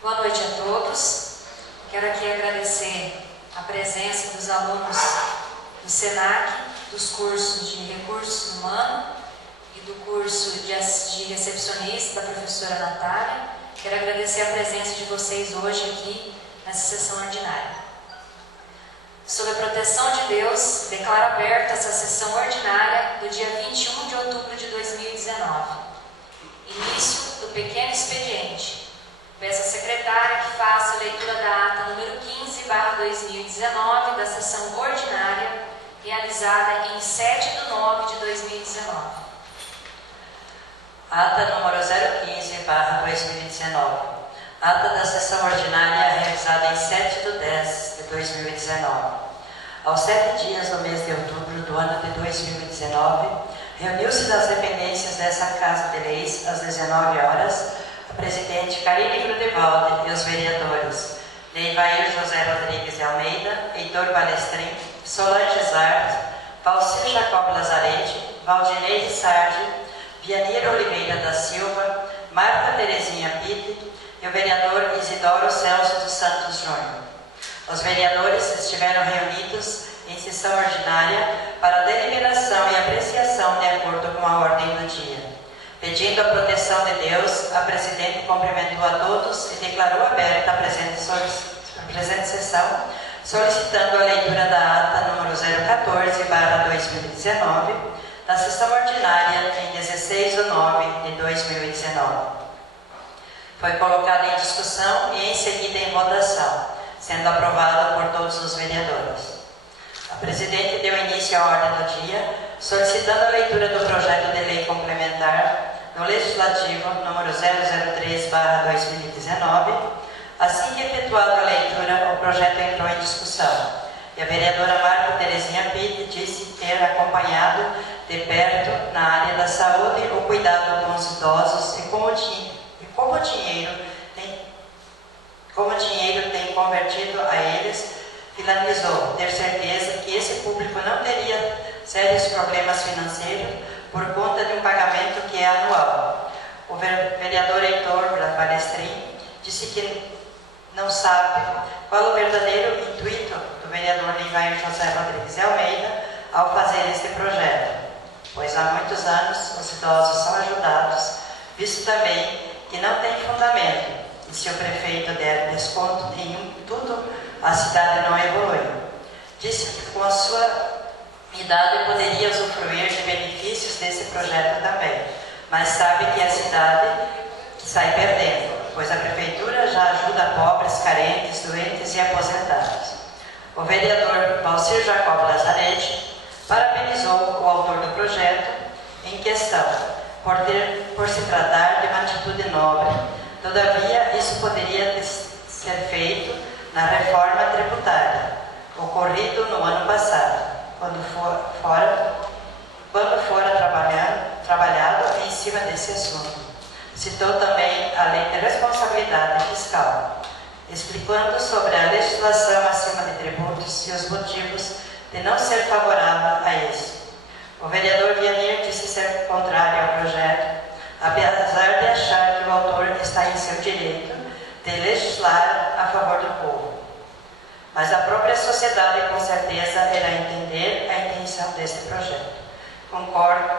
Boa noite a todos. Quero aqui agradecer a presença dos alunos do SENAC, dos cursos de Recursos Humanos e do curso de recepcionista da professora Natália. Quero agradecer a presença de vocês hoje aqui nessa sessão ordinária. Sob a proteção de Deus, declaro aberta essa sessão ordinária do dia 21 de outubro de 2019. Início do pequeno expediente. Peço à secretária que faça a leitura da ata número 15/2019 da sessão ordinária, realizada em 7/9/2019. Ata número 015/2019. Ata da sessão ordinária realizada em 7/10/2019. Aos 7 dias do mês de outubro do ano de 2019, reuniu-se das dependências dessa Casa de Leis, às 19 horas, a presidente Karine Grudevalde e os vereadores Neivair José Rodrigues de Almeida, Heitor Balestrin, Solange Zart, Valcir Jacob Lazarete, Valdinei Rissardi, Vianir Oliveira da Silva, Marta Terezinha Pitti e o vereador Isidoro Celso dos Santos Júnior. Os vereadores estiveram reunidos em sessão ordinária para deliberação e apreciação de acordo com a ordem do dia. Pedindo a proteção de Deus, a presidente cumprimentou a todos e declarou aberta a presente sessão, solicitando a leitura da ata número 014/2019, da sessão ordinária em 16/9/2019. Foi colocada em discussão e em seguida em votação, sendo aprovada por todos os vereadores. A presidente deu início à ordem do dia, solicitando a leitura do projeto de lei complementar no Legislativo número 003/2019. Assim que efetuada a leitura, o projeto entrou em discussão e a vereadora Marta Terezinha Pitti disse ter acompanhado de perto na área da saúde o cuidado com os idosos e como o dinheiro tem convertido a eles, finalizou ter certeza que esse público não teria sérios problemas financeiros por conta de um pagamento que é anual. O vereador Heitor Balestrin disse que não sabe qual o verdadeiro intuito do vereador Neivair José Rodrigues de Almeida ao fazer este projeto, pois há muitos anos os idosos são ajudados, visto também que não tem fundamento, e se o prefeito der desconto em tudo, a cidade não evolui. Disse que com a sua idade poderia usufruir de benefícios desse projeto também, mas sabe que a cidade sai perdendo, pois a prefeitura já ajuda pobres, carentes, doentes e aposentados. O vereador Valcir Jacob Lazarete parabenizou o autor do projeto em questão, por se tratar de uma atitude nobre. Todavia, isso poderia ser feito na reforma tributária, ocorrido no ano passado, quando fora trabalhado em cima desse assunto. Citou também a lei de responsabilidade fiscal, explicando sobre a legislação acima de tributos e os motivos de não ser favorável a isso. O vereador Vianir disse ser contrário ao projeto, apesar de achar que o autor está em seu direito de legislar a favor do povo. Mas a própria sociedade com certeza irá entender a intenção deste projeto. Concorda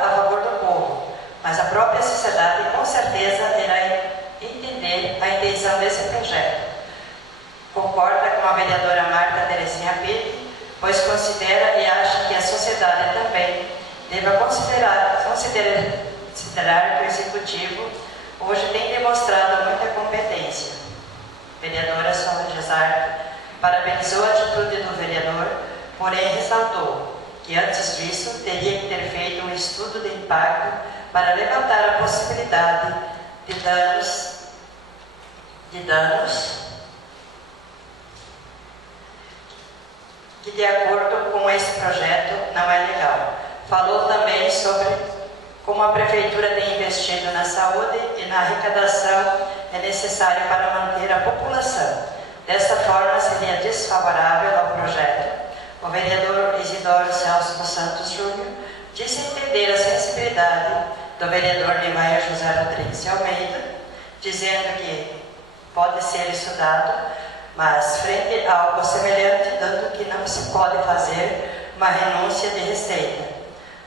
a favor do povo, mas a própria sociedade com certeza irá entender a intenção desse projeto. Concorda com a vereadora Marta Terezinha Pitti, pois considera e acha que a sociedade também deva considerar que o Executivo hoje tem demonstrado muita competência. Vereadora Solange Zart parabenizou a atitude do vereador, porém ressaltou que antes disso teria que ter feito um estudo de impacto para levantar a possibilidade de danos que, de acordo com esse projeto, não é legal. Falou também sobre como a Prefeitura tem investido na saúde e na arrecadação é necessário para manter a população. Desta forma, seria desfavorável ao projeto. O vereador Isidoro Celso dos Santos Júnior disse entender a sensibilidade do vereador Nevair José Rodrigues de Almeida, dizendo que pode ser estudado, mas frente a algo semelhante, dando que não se pode fazer uma renúncia de receita,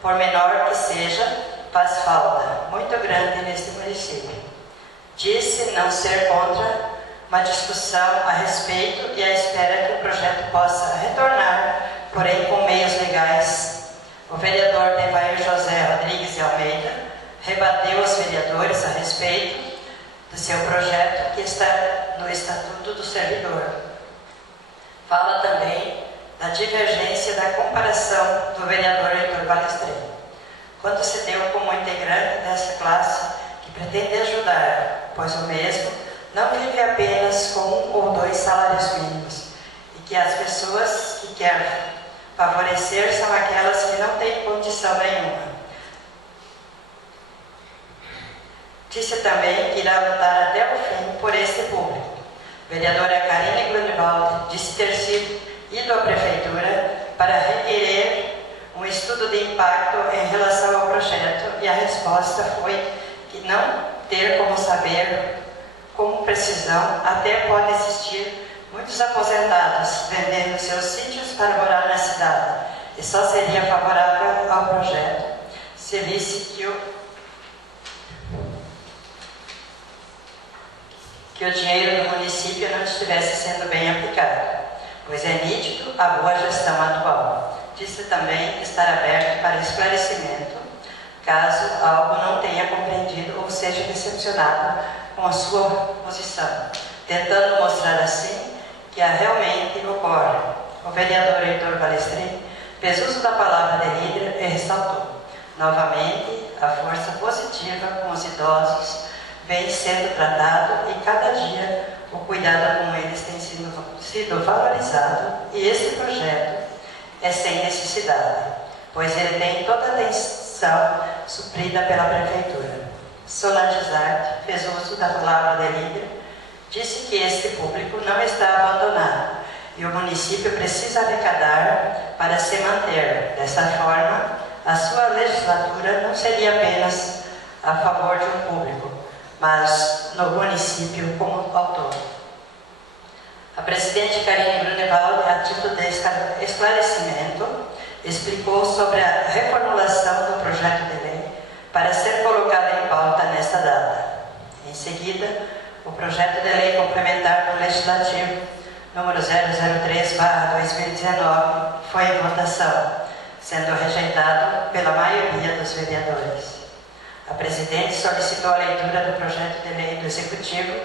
por menor que seja, faz falta muito grande neste município. Disse não ser contra uma discussão a respeito e à espera que o projeto possa retornar, porém com meios legais. O vereador Nevair José Rodrigues de Almeida rebateu aos vereadores a respeito do seu projeto que está no Estatuto do Servidor. Fala também da divergência da comparação do vereador Heitor Balestrem, quando se deu como integrante dessa classe que pretende ajudar, pois o mesmo não vive apenas com 1 ou 2 salários mínimos, e que as pessoas que querem favorecer são aquelas que não têm condição nenhuma. Disse também que irá lutar até o fim por este público. Vereadora Karine Grunewald disse ter ido à prefeitura para requerer um estudo de impacto em relação ao projeto, e a resposta foi que não ter como saber com precisão, até pode existir muitos aposentados vendendo seus sítios para morar na cidade, e só seria favorável ao projeto se visse que o dinheiro do município não estivesse sendo bem aplicado, pois é nítido a boa gestão atual. Disse também estar aberto para esclarecimento, caso algo não tenha compreendido ou seja decepcionado com a sua posição, tentando mostrar assim que realmente ocorre. O vereador Heitor Balestrem fez uso da palavra de líder e ressaltou novamente a força positiva com os idosos vem sendo tratado, e cada dia o cuidado com eles tem sido valorizado, e esse projeto é sem necessidade, pois ele tem toda a atenção suprida pela prefeitura. Solange Zart fez uso da palavra de líder, disse que este público não está abandonado e o município precisa arrecadar para se manter. Dessa forma, a sua legislatura não seria apenas a favor de um público, mas no município como um todo. A presidente Karine Grunewald, a título de esclarecimento, explicou sobre a reformulação do projeto de lei para ser colocado em pauta nesta data. Em seguida, o projeto de lei complementar do Legislativo número 003/2019 foi em votação, sendo rejeitado pela maioria dos vereadores. A presidente solicitou a leitura do projeto de lei do Executivo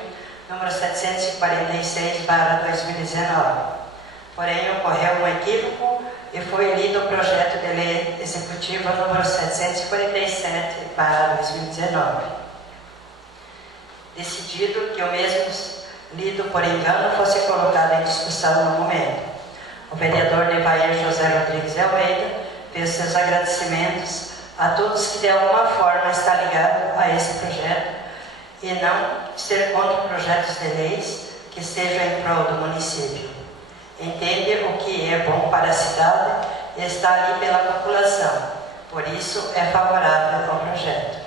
número 746/2019. Porém, ocorreu um equívoco e foi lido o projeto de lei executivo número 747/2019. Decidido que o mesmo lido por engano fosse colocado em discussão no momento. O vereador Nevair José Rodrigues de Almeida fez seus agradecimentos a todos que de alguma forma estão ligados a esse projeto e não ser contra projetos de leis que estejam em prol do município. Entende o que é bom para a cidade e está ali pela população, por isso é favorável ao projeto.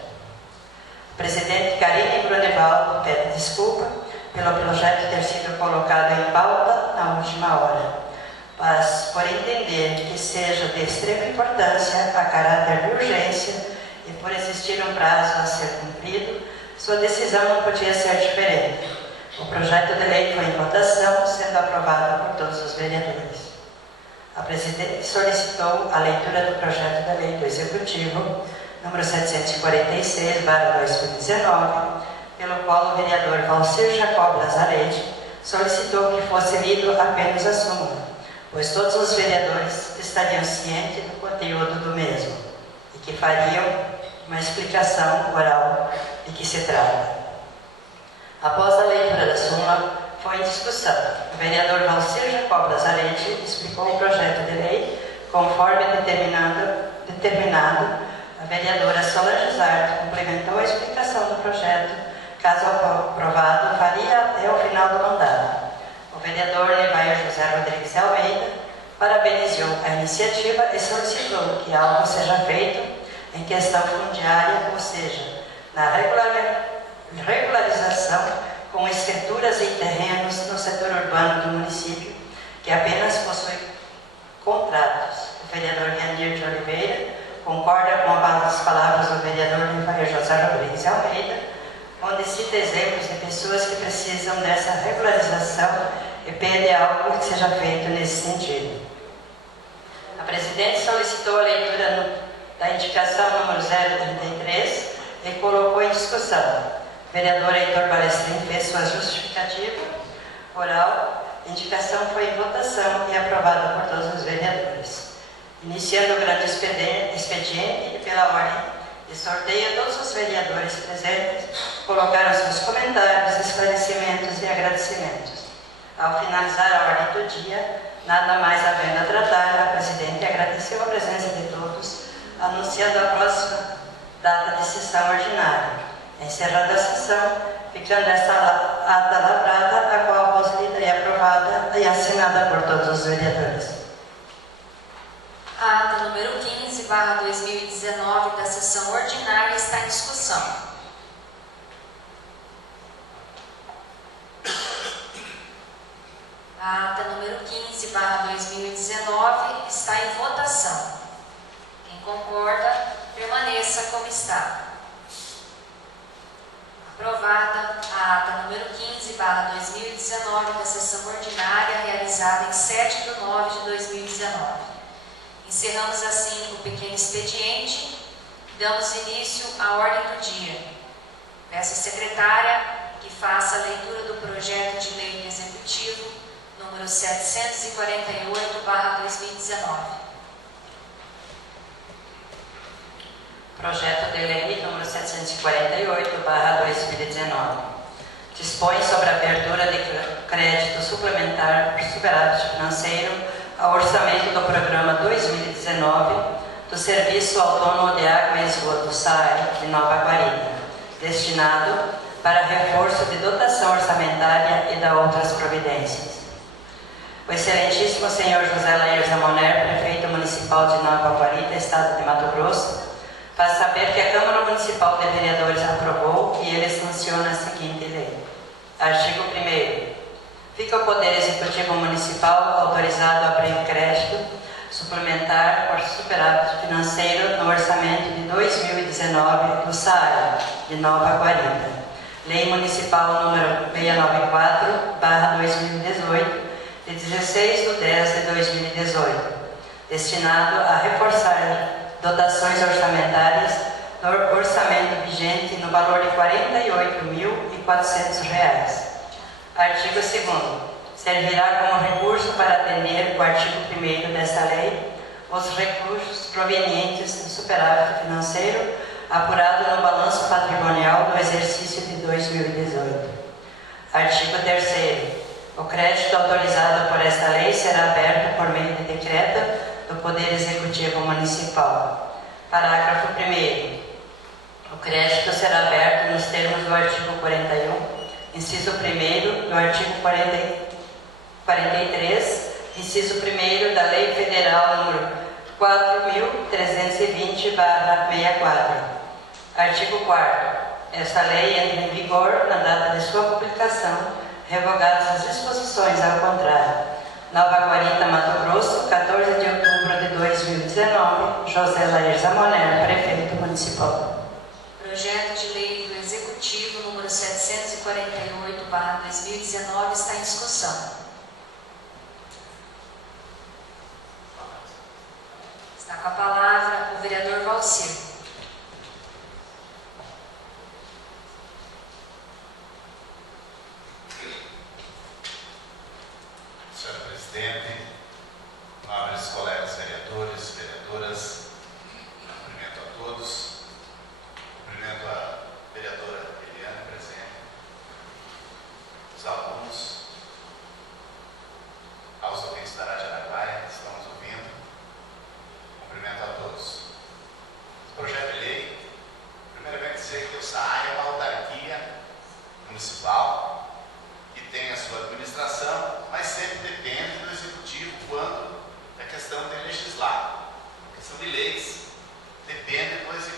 O presidente Karine Grunewald pede desculpa pelo projeto ter sido colocado em pauta na última hora, mas por entender que seja de extrema importância a caráter de urgência e por existir um prazo a ser cumprido, sua decisão não podia ser diferente. O projeto de lei foi em votação, sendo aprovado por todos os vereadores. A presidente solicitou a leitura do projeto de lei do Executivo, número 746/2019, pelo qual o vereador Valcir Jacob Lazarete solicitou que fosse lido apenas a súmula, pois todos os vereadores estariam cientes do conteúdo do mesmo e que fariam uma explicação oral de que se trata. Após a leitura da súmula, foi em discussão. O vereador Valcir Jacob Lazarete explicou o projeto de lei conforme determinado. A vereadora Solange Zart complementou a explicação do projeto. Caso aprovado, faria até o final do mandato. O vereador Nevair José Rodrigues de Almeida parabenizou a iniciativa e solicitou que algo seja feito em questão fundiária, ou seja, na regularização com escrituras em terrenos no setor urbano do município, que apenas possui contratos. O vereador Yandir de Oliveira concorda com as palavras do vereador Rafael José Rodrigues Almeida, onde cita exemplos de pessoas que precisam dessa regularização e pede algo que seja feito nesse sentido. A presidente solicitou a leitura da indicação número 033 e colocou em discussão. O vereador Heitor Balestrin fez sua justificativa oral. A indicação foi em votação e aprovada por todos os vereadores. Iniciando o grande expediente e pela ordem de sorteio, todos os vereadores presentes colocaram seus comentários, esclarecimentos e agradecimentos. Ao finalizar a ordem do dia, nada mais havendo a tratar, a presidente agradeceu a presença de todos, anunciando a próxima data de sessão ordinária. Encerrada a sessão, ficando esta ata lavrada, a qual após lida e aprovada e assinada por todos os vereadores. A ata número 15/2019 da sessão ordinária está em discussão. A ata número 15/2019 está em votação. Quem concorda, permaneça como está. Aprovada a ata número 15/2019 da sessão ordinária realizada em 7/9/2019. Encerramos assim o pequeno expediente e damos início à ordem do dia. Peço à secretária que faça a leitura do projeto de lei do Executivo número 748/2019. Projeto de lei número 748/2019 dispõe sobre a abertura de crédito suplementar por superávit financeiro ao orçamento do programa 2019 do Serviço Autônomo de Água e Esgoto SAE de Nova Guarita, destinado para reforço de dotação orçamentária e da outras providências. O excelentíssimo senhor José Lair Zamoner, prefeito municipal de Nova Guarita, estado de Mato Grosso, faz saber que a Câmara Municipal de Vereadores aprovou e ele sanciona a seguinte lei. Artigo 1º. Fica o Poder Executivo Municipal autorizado a abrir crédito suplementar por superávit financeiro no orçamento de 2019 do SAE de Nova Guarita. Lei Municipal número 694/2018, de 16/10/2018, destinado a reforçar dotações orçamentárias do orçamento vigente no valor de R$ 48.400. Artigo 2º. Servirá como recurso para atender o artigo 1º desta lei os recursos provenientes do superávit financeiro apurado no balanço patrimonial do exercício de 2018. Artigo 3º. O crédito autorizado por esta lei será aberto por meio de decreto do Poder Executivo Municipal. Parágrafo 1º. O crédito será aberto nos termos do artigo 41, inciso 1º do artigo 43, inciso 1º da Lei Federal número 4.320/64. Artigo 4º. Esta lei entra em vigor na data de sua publicação, revogadas as disposições ao contrário. Nova Guarita, Mato Grosso, 14 de outubro de 2019, José Lair Zamoner, prefeito municipal. Projeto de lei do Executivo número 748/2019 está em discussão. Está com a palavra o vereador Valcir. Senhora Presidente, nobres colegas vereadores, vereadoras, cumprimento a todos, cumprimento a vereadora Eliane presente, os alunos, aos ouvintes da Rádio Araguaia que estão nos ouvindo, cumprimento a todos. Projeto de lei, primeiramente dizer que o SAE é uma autarquia municipal que tem a sua administração, mas sempre depende do Executivo quando é questão de legislar. A questão de leis depende do Executivo.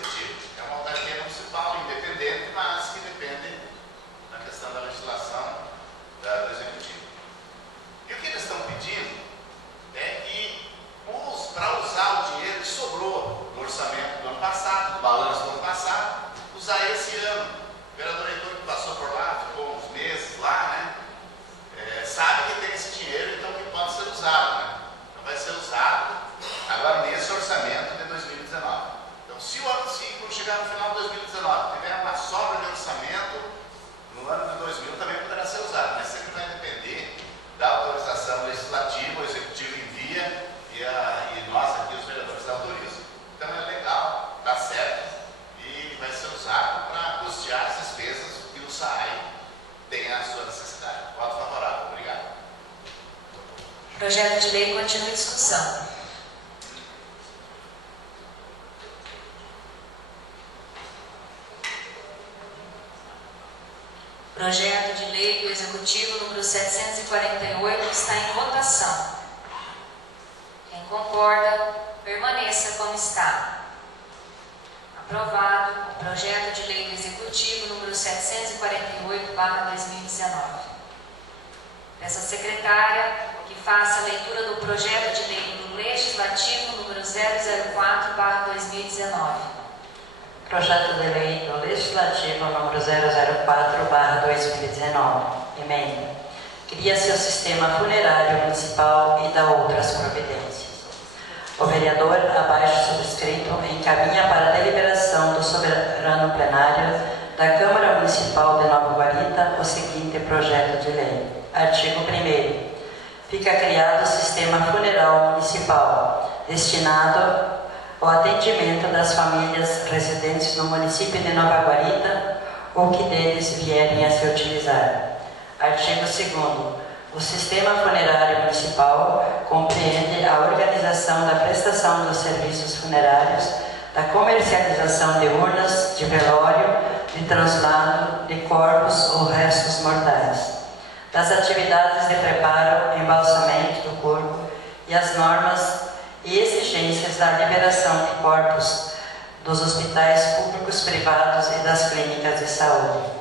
19 tiver uma sobra de orçamento, no ano de 2000 também poderá ser usado, mas sempre vai depender da autorização legislativa, o executivo envia e nós aqui, os vereadores, autorizam. Então é legal, está certo e vai ser usado para custear as despesas que o SAAI tem a sua necessidade. Voto favorável. Obrigado. O projeto de lei continua em discussão. Projeto de lei do Executivo número 748 está em votação. Quem concorda, permaneça como está. Aprovado o projeto de lei do Executivo número 748/2019. Peço à secretária que faça a leitura do projeto de lei do Legislativo número 004/2019. Projeto de lei do Legislativo número 004/2019. Emenda. Cria-se o sistema funerário municipal e dá outras providências. O vereador abaixo subscrito encaminha para a deliberação do soberano plenário da Câmara Municipal de Nova Guarita o seguinte projeto de lei. Artigo 1º. Fica criado o sistema funeral municipal, destinado ao atendimento das famílias residentes no município de Nova Guarita ou que deles vierem a se utilizar. Artigo 2º. O sistema funerário municipal compreende a organização da prestação dos serviços funerários, da comercialização de urnas, de velório, de translado de corpos ou restos mortais, das atividades de preparo, embalsamento do corpo e as normas e exigências da liberação de corpos dos hospitais públicos, privados e das clínicas de saúde.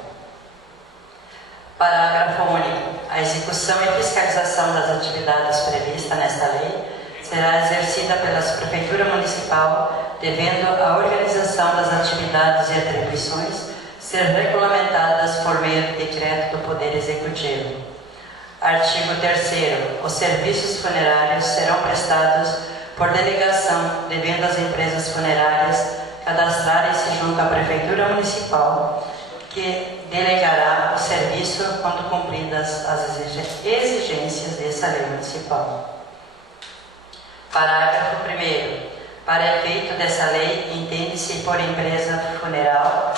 Parágrafo único. A execução e fiscalização das atividades previstas nesta lei será exercida pela Prefeitura Municipal, devendo a organização das atividades e atribuições ser regulamentadas por meio de decreto do Poder Executivo. Artigo 3º. Os serviços funerários serão prestados por delegação, devendo as empresas funerárias cadastrarem-se junto à Prefeitura Municipal, que delegará o serviço quando cumpridas as exigências dessa lei municipal. Parágrafo 1º. Para efeito dessa lei, entende-se por empresa funeral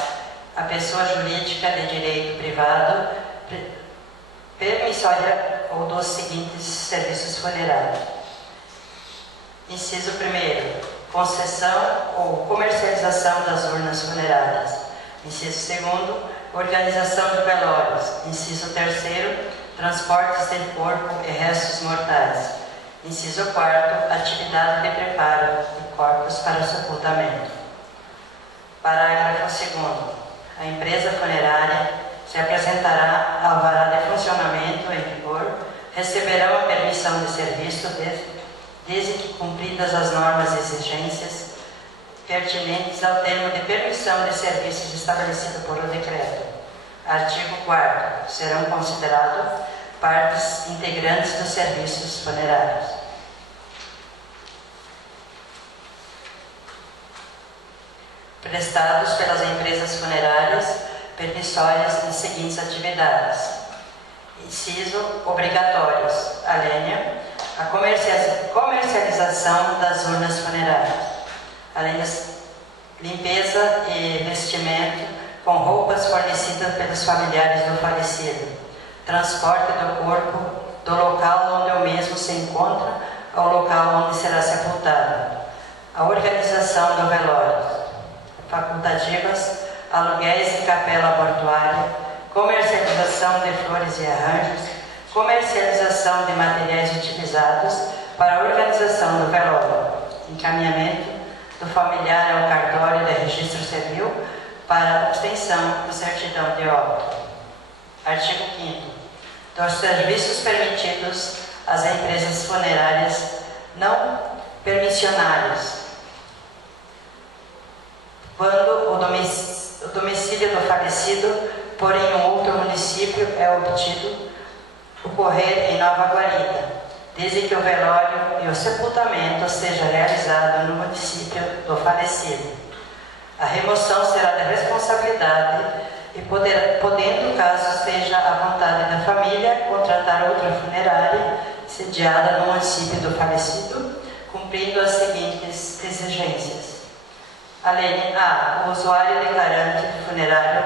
a pessoa jurídica de direito privado permissória ou dos seguintes serviços funerários. Inciso 1º. Concessão ou comercialização das urnas funerárias. Inciso 2º. Organização de velórios. Inciso 3º. Transportes de corpo e restos mortais. Inciso 4º. Atividade de preparo de corpos para sepultamento. Parágrafo 2º. A empresa funerária se apresentará alvará de funcionamento em vigor, receberá uma permissão de serviço desde que cumpridas as normas e exigências pertinentes ao termo de permissão de serviços estabelecido por o decreto. Artigo 4º. Serão considerados partes integrantes dos serviços funerários. Prestados pelas empresas funerárias permissórias em seguintes atividades. Inciso obrigatórios. Além a comercialização das urnas funerárias, além da limpeza e vestimento com roupas fornecidas pelos familiares do falecido, transporte do corpo do local onde o mesmo se encontra ao local onde será sepultado, a organização do velório, facultativas, aluguéis de capela mortuária, comercialização de flores e arranjos, comercialização de materiais utilizados para a organização do velório, encaminhamento do familiar ao cartório de registro civil para a obtenção de certidão de óbito. Artigo 5º. Dos serviços permitidos às empresas funerárias não permissionárias, quando o domicílio do falecido, porém em outro município, é obtido, ocorrer em Nova Guarita, desde que o velório e o sepultamento seja realizado no município do falecido. A remoção será da responsabilidade e podendo, caso esteja à vontade da família, contratar outra funerária sediada no município do falecido, cumprindo as seguintes exigências. Além A. O usuário declarante funerário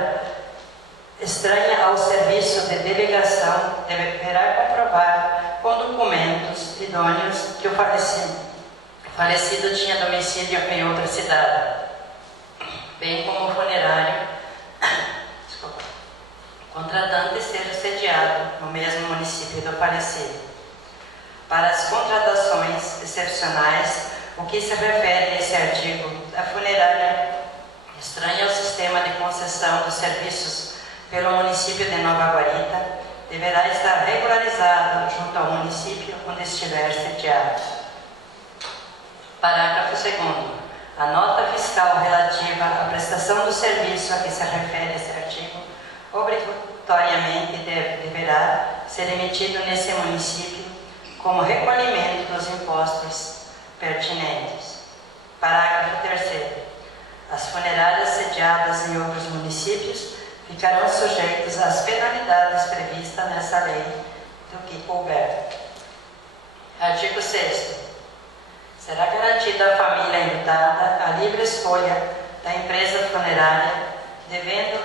estranha ao serviço de delegação deverá comprovar com documentos idôneos que o falecido tinha domicílio em outra cidade, bem como o funerário contratante esteja sediado no mesmo município do falecido. Para as contratações excepcionais, o que se refere a esse artigo, a funerária estranha ao sistema de concessão dos serviços pelo município de Nova Guarita deverá estar regularizado junto ao município onde estiver sediado. Parágrafo 2º. A nota fiscal relativa à prestação do serviço a que se refere esse artigo obrigatoriamente deverá ser emitido nesse município como recolhimento dos impostos pertinentes. Parágrafo 3º. As funerárias sediadas em outros municípios ficarão sujeitos às penalidades previstas nessa lei do que couber. Artigo 6º. Será garantida à família enlutada a livre escolha da empresa funerária, devendo,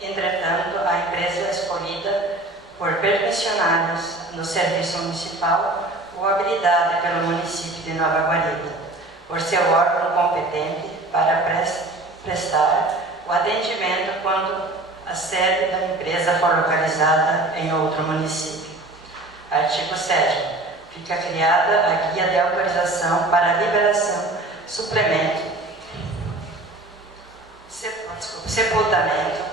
entretanto, a empresa escolhida por permissionários no serviço municipal ou habilitada pelo município de Nova Guarita, por seu órgão competente para prestar o atendimento quando a sede da empresa for localizada em outro município. Artigo 7º. Fica criada a guia de autorização para a liberação, suplemento, sepultamento,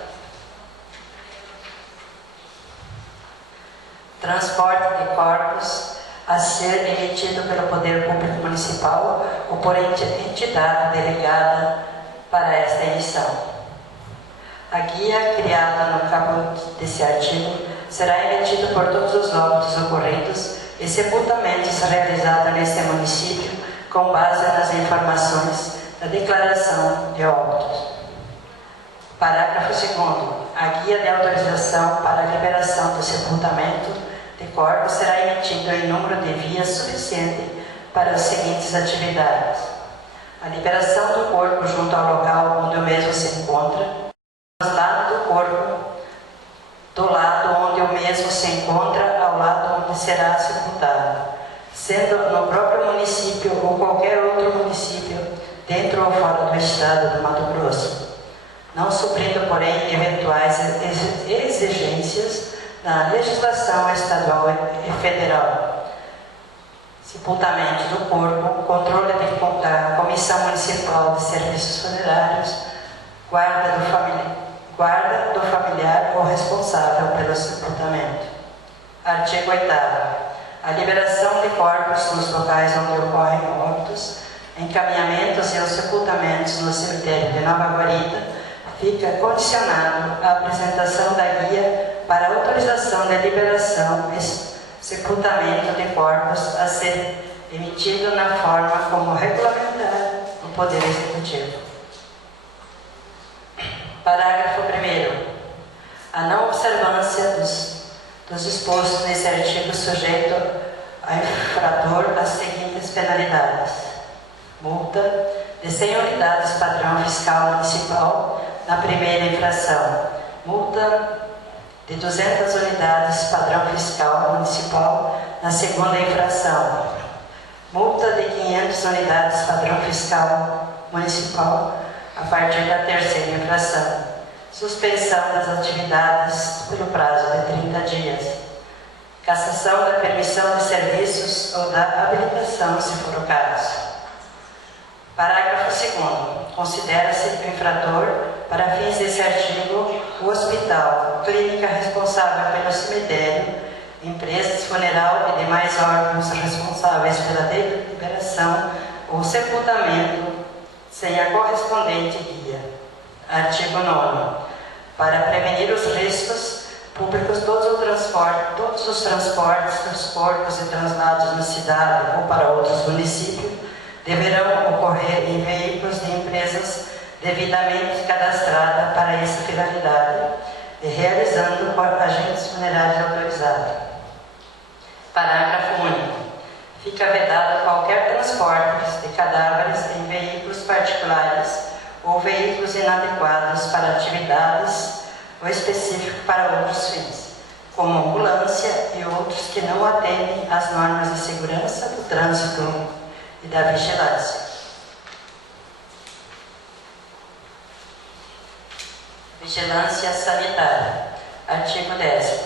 transporte de corpos a ser emitido pelo Poder Público Municipal ou por entidade delegada para esta emissão. A guia criada no caput desse artigo será emitida por todos os óbitos ocorridos e sepultamentos realizados neste município com base nas informações da declaração de óbitos. Parágrafo 2º. A guia de autorização para a liberação do sepultamento de corpos será emitida em número de vias suficiente para as seguintes atividades: a liberação do corpo junto ao local onde o mesmo se encontra, o traslado do corpo do lado onde o mesmo se encontra ao lado onde será sepultado, sendo no próprio município ou qualquer outro município, dentro ou fora do estado do Mato Grosso, não suprindo, porém, eventuais exigências na legislação estadual e federal. Sepultamento do corpo, controle da Comissão Municipal de Serviços Funerários, guarda do familiar ou responsável pelo sepultamento. Artigo 8º. A liberação de corpos nos locais onde ocorrem óbitos, encaminhamentos e os sepultamentos no cemitério de Nova Guarita fica condicionado à apresentação da guia para autorização de liberação e sepultamento de corpos a ser emitido na forma como regulamentar o Poder Executivo. Parágrafo 1º. A não observância dos dispostos nesse artigo sujeito a infrator às seguintes penalidades: multa de 100 unidades padrão fiscal municipal na primeira infração, multa de 200 unidades padrão fiscal municipal na segunda infração, multa de 500 unidades padrão fiscal municipal a partir da terceira infração, suspensão das atividades pelo prazo de 30 dias, cassação da permissão de serviços ou da habilitação, se for o caso. Parágrafo 2º. Considera-se o infrator, para fins desse artigo, o hospital, clínica responsável pelo cemitério, empresas funeral e demais órgãos responsáveis pela deliberação ou sepultamento sem a correspondente guia. Artigo 9º. Para prevenir os riscos públicos, todos os transportes dos corpos e traslados na cidade ou para outros municípios deverão ocorrer em veículos de empresas devidamente cadastrada para essa finalidade e realizando por agentes funerários autorizados. Parágrafo único. Fica vedado qualquer transporte de cadáveres em veículos particulares ou veículos inadequados para atividades ou específico para outros fins, como ambulância e outros que não atendem às normas de segurança do trânsito e da vigilância. Vigilância sanitária. Artigo 10º.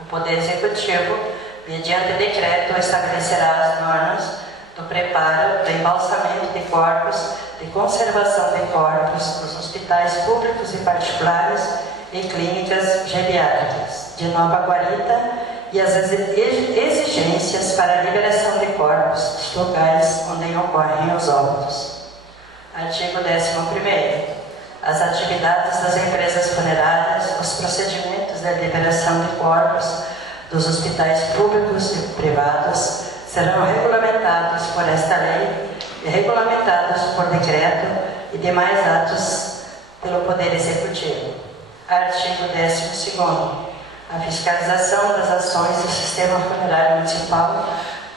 O Poder Executivo, mediante decreto, estabelecerá as normas do preparo, do embalsamento de corpos, de conservação de corpos nos hospitais públicos e particulares e clínicas geriátricas de Nova Guarita e as exigências para a liberação de corpos dos locais onde ocorrem os óbitos. Artigo 11º. As atividades das empresas funerárias, os procedimentos de liberação de corpos dos hospitais públicos e privados serão regulamentados por esta lei e regulamentados por decreto e demais atos pelo Poder Executivo. Artigo 12º. A fiscalização das ações do sistema funerário municipal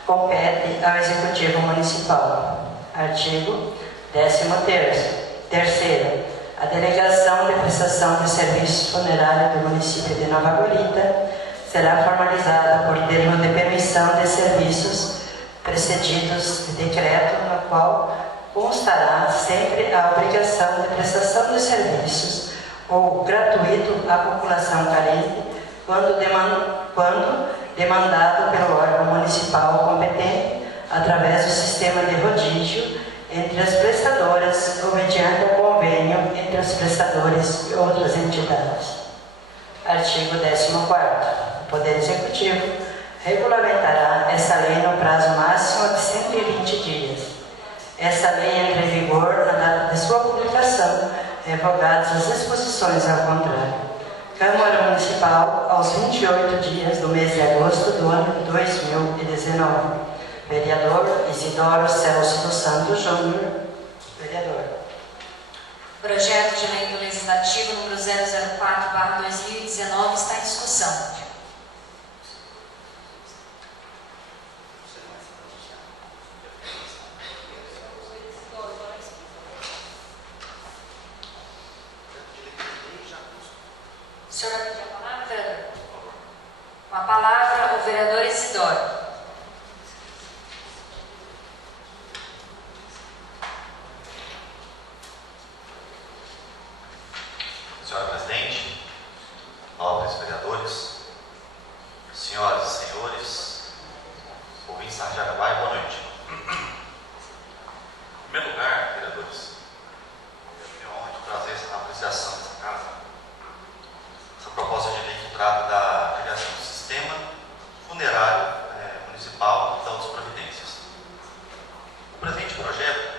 compete ao Executivo Municipal. Artigo 13º. A delegação de prestação de serviços funerários do município de Nova Guarita será formalizada por termo de permissão de serviços precedidos de decreto, no qual constará sempre a obrigação de prestação de serviços ou gratuito à população carente, quando demandado pelo órgão municipal competente, através do sistema de rodízio entre as prestadoras ou mediante o convênio entre os prestadores e outras entidades. Artigo 14º. O Poder Executivo regulamentará essa lei no prazo máximo de 120 dias. Essa lei entra em vigor na data de sua publicação, revogadas as disposições ao contrário. Câmara Municipal, aos 28 dias do mês de agosto do ano 2019. Vereador Isidoro Celso dos Santos Júnior. Vereador. Projeto de Lei do Legislativo número 004/2019 está em discussão. O senhor vai pedir a palavra, vereador? Com a palavra, o vereador Isidoro. Senhora Presidente, nobres vereadores, senhoras e senhores, ouvintes da Jaraguá, boa noite. Em primeiro lugar, vereadores, eu tenho a honra de trazer essa apreciação dessa casa, essa proposta de lei que trata da criação do sistema funerário municipal e das outras providências. O presente projeto,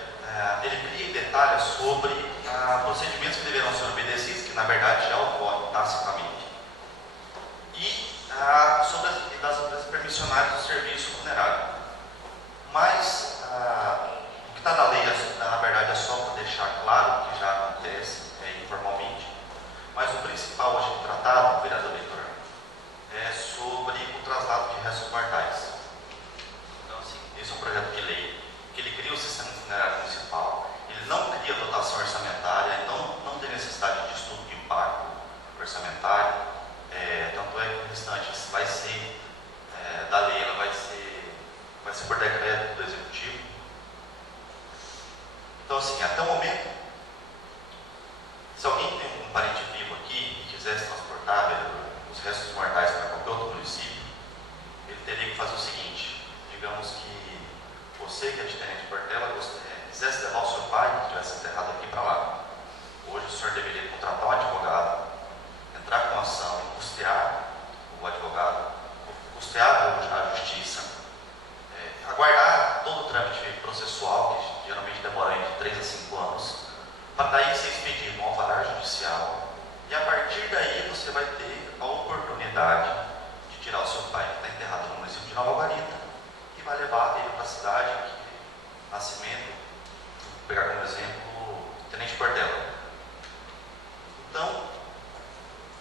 ele cria e detalha sobre procedimentos que deverão ser obedecidos, que na verdade já ocorrem tacitamente, e sobre das permissionárias do serviço funerário. Mas o que está na lei, na verdade, é só para deixar claro que já acontece informalmente, mas o principal hoje tratado, vereador Leitor, é sobre o traslado de restos mortais. Então, assim, esse é um projeto de lei que ele cria o sistema funerário municipal. Ele não cria dotação orçamentária, não tem necessidade de estudo de impacto orçamentário, tanto é que o restante vai ser da lei, ela vai ser por decreto do Executivo. Então, assim, até o momento,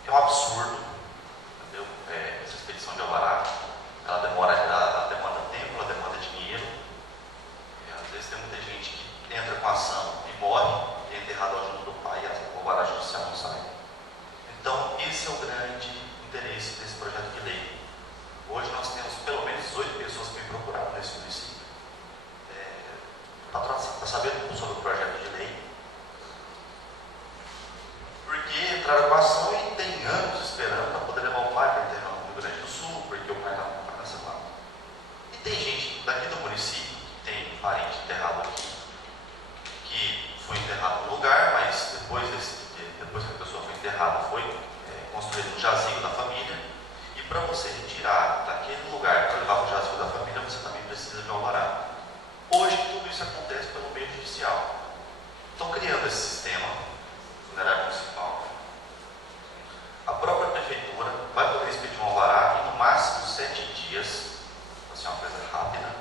é um absurdo, entendeu? Essa expedição de alvará, ela demanda tempo, ela demanda dinheiro. Às vezes tem muita gente que entra com a ação e morre, e é enterrado junto do pai, e o alvará judicial não sai. Então, esse é o grande interesse desse projeto de lei. Hoje nós temos pelo menos 18 pessoas que me procuraram nesse município para saber sobre o projeto de lei, porque entraram com a ação e tem anos esperando para poder levar o pai para enterrar no Rio Grande do Sul, porque o pai não está nessa lá. E tem gente daqui do município que tem parente enterrado aqui, que foi enterrado no lugar, mas depois que a pessoa foi enterrada, foi construído um jazigo da família, e para você retirar daquele lugar para levar para o jazigo da família, você também precisa de um alvará. Hoje tudo isso acontece pelo meio judicial. Estão criando esse sistema funerário municipal. A própria prefeitura vai poder expedir um alvará em no máximo 7 dias, vai ser uma coisa rápida.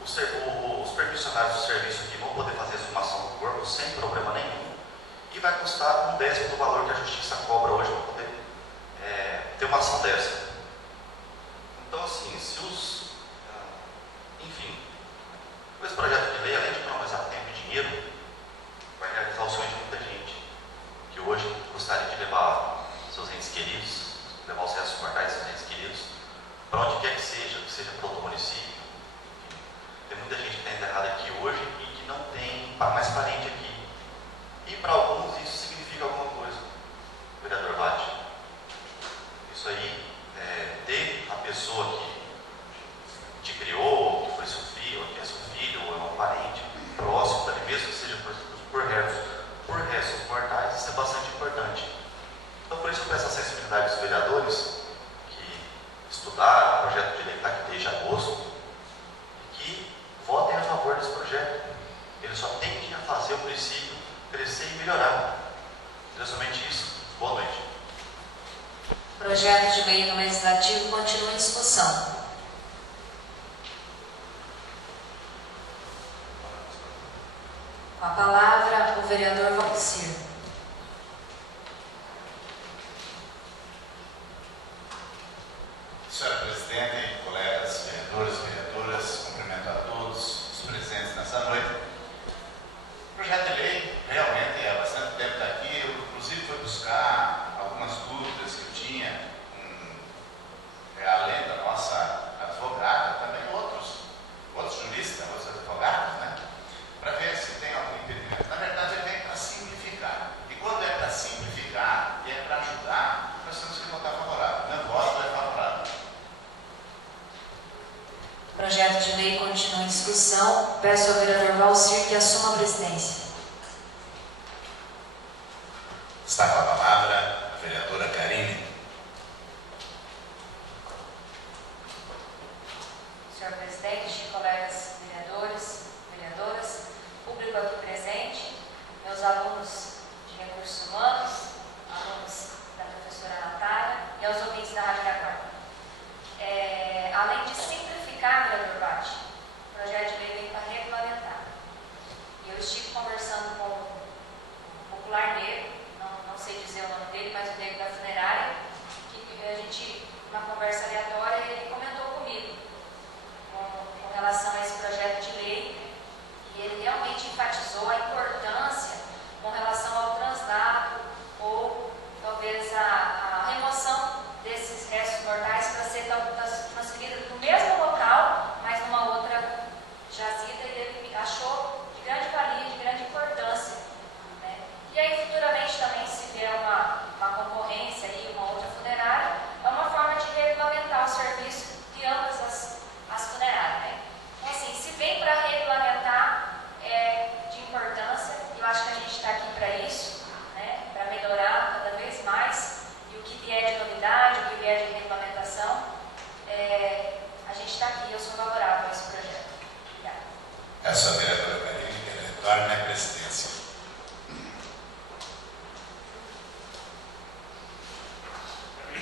Os permissionários do serviço aqui vão poder fazer a exumação do corpo sem problema nenhum, e vai custar 1/10 do valor que a justiça cobra hoje para poder ter uma ação dessa. Então, assim, enfim, esse projeto de lei, além de economizar tempo e dinheiro, vai realizar o sonho de muita gente que hoje gostaria de levar seus entes queridos, levar os restos mortais dos entes queridos para onde quer que seja para outro município. Tem muita gente que está enterrada aqui hoje e que não tem mais parente aqui. E para alguns isso significa alguma coisa, vereador Vade. Isso aí, ter a pessoa que te criou, que foi seu filho, que é seu filho, ou é um parente próximo dali, mesmo que seja por restos mortais, isso é bastante importante. Então, por isso eu peço a sensibilidade dos vereadores que estudaram o projeto de lei que está aqui desde agosto e que votem a favor desse projeto. Ele só tem a fazer o município crescer e melhorar. É somente isso. Boa noite. O projeto de lei no legislativo continua em discussão. Com a palavra, o vereador Valcir. Senhora Presidente, colegas, vereadores e vereadoras, cumprimento a todos os presentes nessa noite. O projeto de lei realmente há bastante tempo está aqui. Eu, inclusive, fui buscar algumas dúvidas que eu tinha, além da nossa advogada, também outros juristas, outros advogados, né? Para ver se tem algum impedimento. Na verdade, ele vem para simplificar. E quando é para simplificar e é para ajudar, nós temos que votar favorável. Meu voto é favorável. O projeto de lei continua em discussão. Peço ao vereador Valcir que assuma a presidência. Está com a palavra a vereadora Karine. Senhor presidente, colegas vereadores, vereadoras, público aqui presente, meus alunos de recursos humanos, alunos da professora Natália e aos ouvintes da Rádio Caquar. Além de simplificar, vereador Bate, o projeto de lei vem para regulamentar. E eu estive conversando com o popular negro, não sei dizer o nome dele, mas o negro da funerária, que a gente, numa conversa aleatória, ele comentou comigo com relação a esse projeto de lei, e ele realmente enfatizou a importância com relação ao translado ou talvez a remoção desses restos mortais para ser transferida no mesmo local, mas numa outra jazida, e ele achou de grande valia, de grande importância, né? E aí futuramente também, se vier uma concorrência e uma outra funerária, é uma forma de regulamentar o serviço de ambas as funerárias, né? Então, assim, se vem para regulamentar, é de importância. Eu acho que a gente está aqui para isso, né? Para melhorar cada vez mais, e o que vier de novidade, o que vier de regulamentação, a gente está aqui. Eu sou favorável a esse projeto. Obrigada. Essa vereadora Karine retorna à presidência.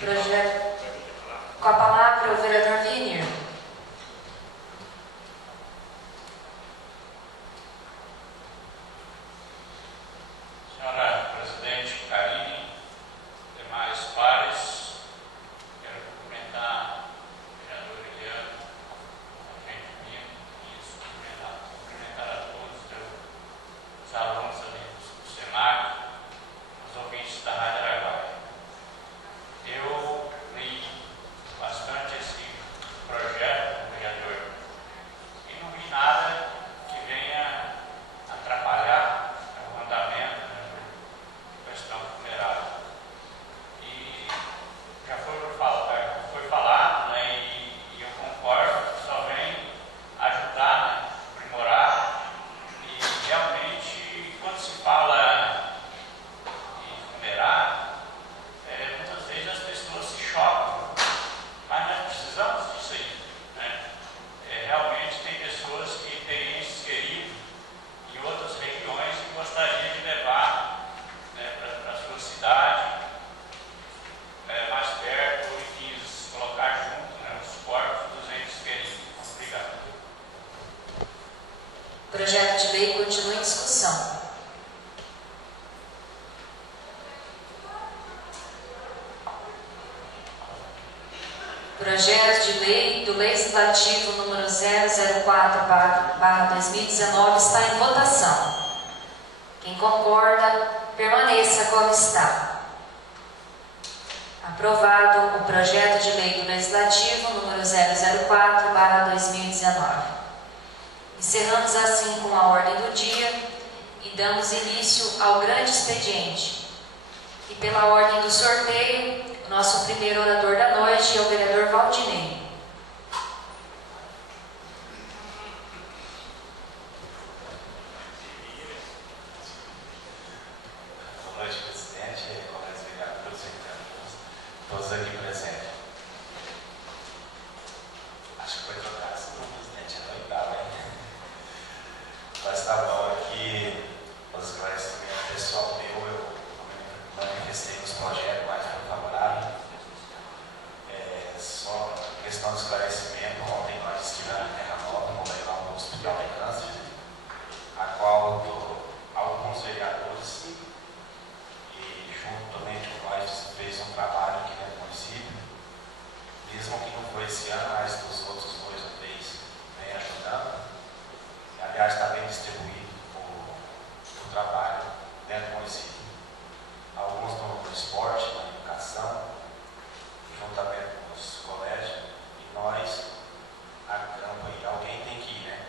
Projeto. Com a palavra, o vereador Vinir. Senhora Presidente Karine, demais Projeto de lei do Legislativo número 004/2019 está em votação. Quem concorda, permaneça como está. Aprovado o projeto de lei do Legislativo número 004/2019. Encerramos assim com a ordem do dia e damos início ao grande expediente. E pela ordem do sorteio, o nosso primeiro orador da noite é o vereador Valdinei. Boa noite, presidente, colegas vereadores e todos aqui presentes. Acho que foi trocado esse nome, presidente, é oitavo, hein? Mas está bom aqui, os esclarecimentos pessoal meu, eu manifestei nos projetos mais favoráveis. Só questão de esclarecimento, ontem nós estivemos na Terra Nova, no leilão do Hospital de Câncer, a qual alguns vereadores e juntamente com nós fez um trabalho aqui dentro do município, mesmo que não foi esse ano, mas dos outros 2 ou 3 vem ajudando. Aliás, está bem distribuído o trabalho dentro do município. Alguns no esporte, na educação, juntamente com os colégios, e nós, a campo, e alguém tem que ir, né?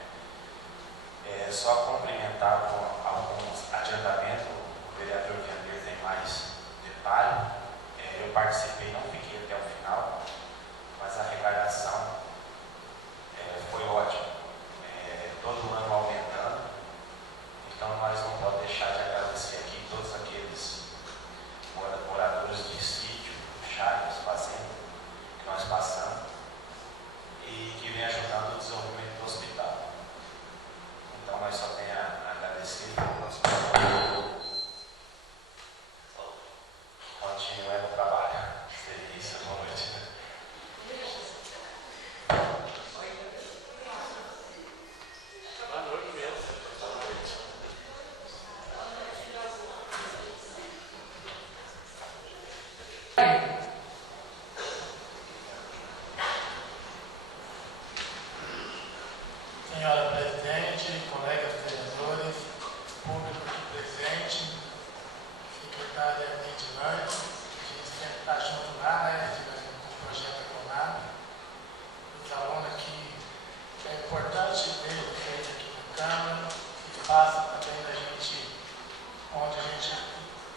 Só complementar com alguns adiantamentos, o vereador Viandeiro tem mais detalhe. Eu participei, não fiquei até o final, mas a arrecadação foi ótima. Todo ano aumentando, então nós não podemos deixar de agradecer aqui todos aqueles moradores de sítio, chácaras, fazendas que nós passamos e que vem ajudando o desenvolvimento do hospital. Então nós só temos a agradecer pelo nosso trabalho. Continuemos o trabalho. Seria boa noite. Senhora presidente, colegas vereadores, público aqui presente, secretária Edilane, a gente sempre está junto lá, né, Edilane, com o projeto Econado. Os alunos aqui, é importante ver o feito aqui na Câmara, espaço também da gente, onde a gente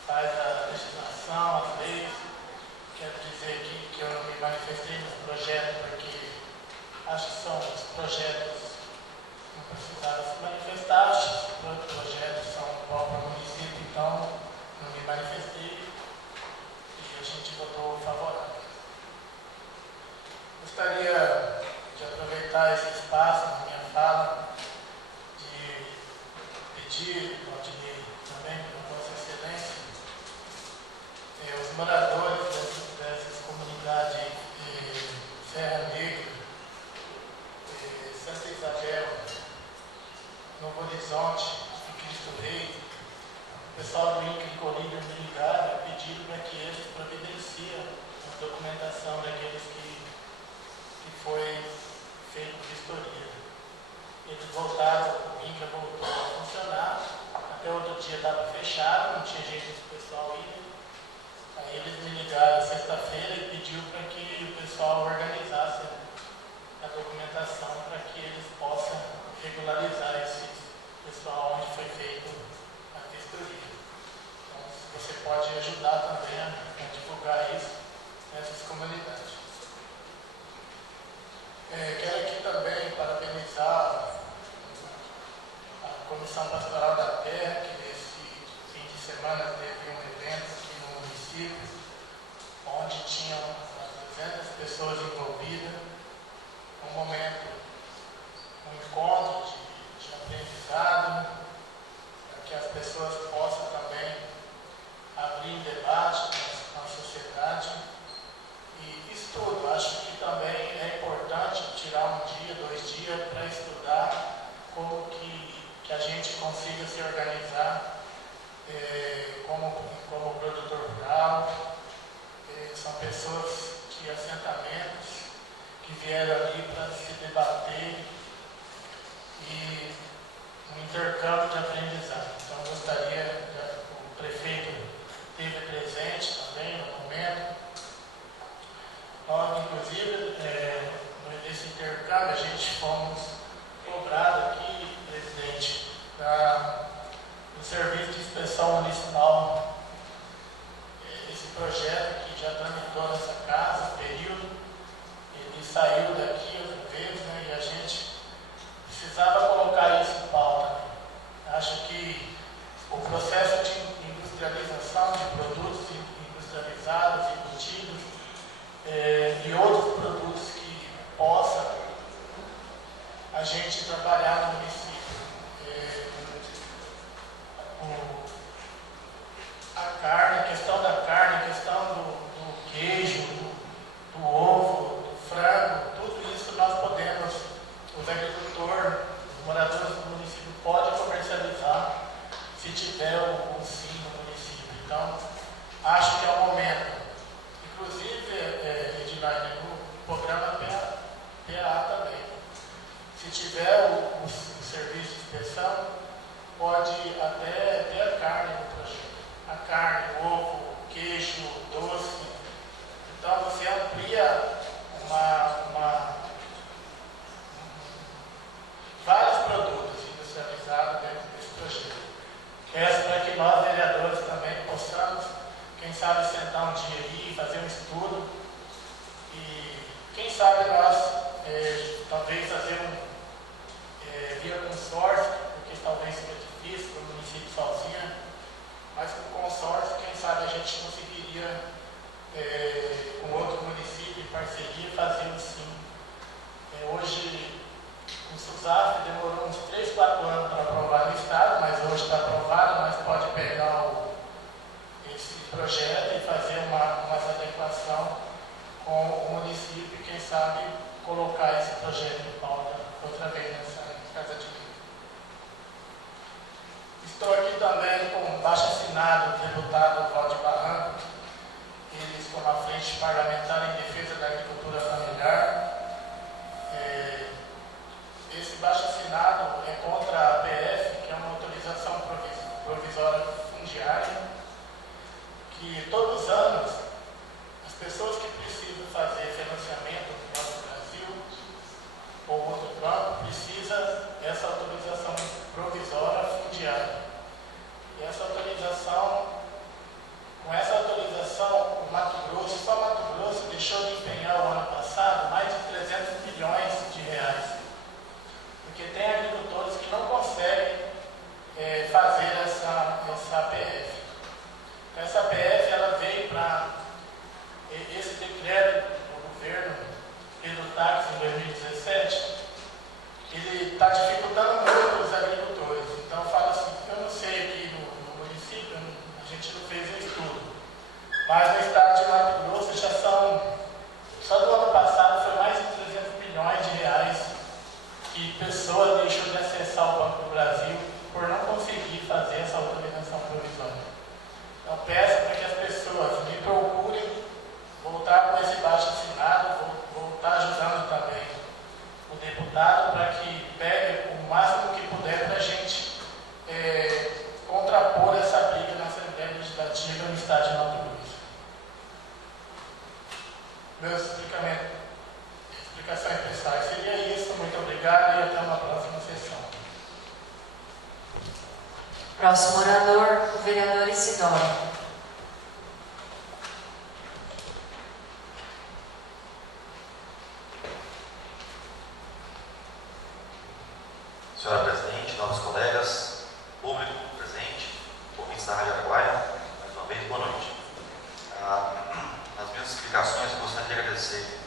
faz a legislação, as leis. Quero dizer aqui que eu não me manifestei nos projetos porque acho que são os projetos não precisaram se manifestar, acho que os projetos são bons para o município, então não me manifestei e a gente votou favorável. Gostaria de aproveitar esse espaço na minha fala, de pedir, Valdinei, também para Vossa Excelência, os moradores dessas comunidades Serra Negra, Santa Isabel, Novo Horizonte e Cristo Rei, o pessoal do INCRE Colírio me ligaram e pediram para que eles providenciem a documentação daqueles que foi feito vistoria. Eles voltaram, o INCRE voltou a funcionar, até outro dia estava fechado, não tinha jeito do pessoal ir. Aí eles me ligaram sexta-feira e pediram para que o pessoal organizasse a documentação para que eles possam regularizar esse pessoal onde foi feito a vistoria. Então, você pode ajudar também a divulgar isso nessas comunidades. Quero aqui também parabenizar a Comissão Pastoral da Terra, que nesse fim de semana teve um evento aqui no município, onde tinham 200 pessoas envolvidas. Um momento, um encontro de aprendizado, para que as pessoas possam também abrir um debate com a sociedade e estudo. Acho que também é importante tirar 1 dia, 2 dias para estudar como que a gente consiga se organizar como produtor rural. São pessoas que assentamentos que vieram ali para se debater e um intercâmbio de aprendizado. Então, eu gostaria, o prefeito esteve presente também no momento. Nós, inclusive, nesse intercâmbio, a gente fomos cobrados aqui, presidente, do Serviço de Inspeção Municipal, esse projeto que já tramitou nessa casa, período, ele saiu daqui outra vez, né, e a gente precisava colocar isso em pauta. Acho que o processo de industrialização de produtos industrializados, embutidos e outros produtos que possa a gente trabalhar no município. A carne, a questão da carne, a questão do queijo, do ovo, do frango, tudo isso nós podemos, os agricultores, os moradores do município podem comercializar se tiver o sim no município. Então, acho que é o momento. Inclusive, Edilane, o programa PA também. Se tiver o serviço de inspeção, pode até ter a carne no projeto. A carne, o ovo, o queijo, o doce. Então, você amplia vários produtos industrializados dentro desse projeto. Peço para que nós, vereadores, também possamos, quem sabe, sentar um dia aí e fazer um estudo e, quem sabe, nós talvez fazer via consórcio, porque talvez seja difícil para o município sozinho, mas com consórcio, quem sabe, a gente conseguiria, com outro município, em parceria, fazer o sim. Hoje, o SUSAF demorou uns 3, 4 anos para aprovar no Estado, mas hoje está aprovado, mas pode pegar esse projeto e fazer uma adequação com o município e, quem sabe, colocar esse projeto em pauta outra vez nessa Casa de Lei. Estou aqui também com o baixo-assinado do deputado Valdir Barranco, eles com a Frente Parlamentar em Defesa da Agricultura Familiar. Esse baixo-assinado é contra a APF, que é uma autorização provisória fundiária, que todos os anos as pessoas que precisam fazer financiamento no nosso Brasil ou outro banco precisam dessa autorização provisória fundiária. E essa autorização, com essa autorização, o Mato Grosso, só Mato Grosso deixou de empenhar o ano passado mais de 300 milhões de reais. Porque tem agricultores que não conseguem fazer essa APF. Então, essa APF ela veio para esse decreto do governo Pedro Tax em 2017, ele está dificultando muito os agricultores. Então, eu falo assim, eu não sei aqui no município, a gente não fez um estudo, mas no estado de Mato Grosso já são, só do ano passado foi mais de 300 milhões de reais que pessoas deixam de acessar o Banco do Brasil por não conseguir fazer essa autorização provisória. Então, peço para que as pessoas me procurem, voltar com esse baixo-assinado, vou estar ajudando também o deputado para que pegue o máximo que puder para a gente contrapor essa briga na Assembleia Legislativa no Estado de Mato Grosso. Meus explicações pessoais seria isso. Muito obrigado e até uma próxima sessão. Próximo orador, o vereador Isidoro. Senhora Presidente, novos colegas, público presente, ouvintes da Rádio Araguaia, mais uma vez, boa noite. Nas minhas explicações, eu gostaria de agradecer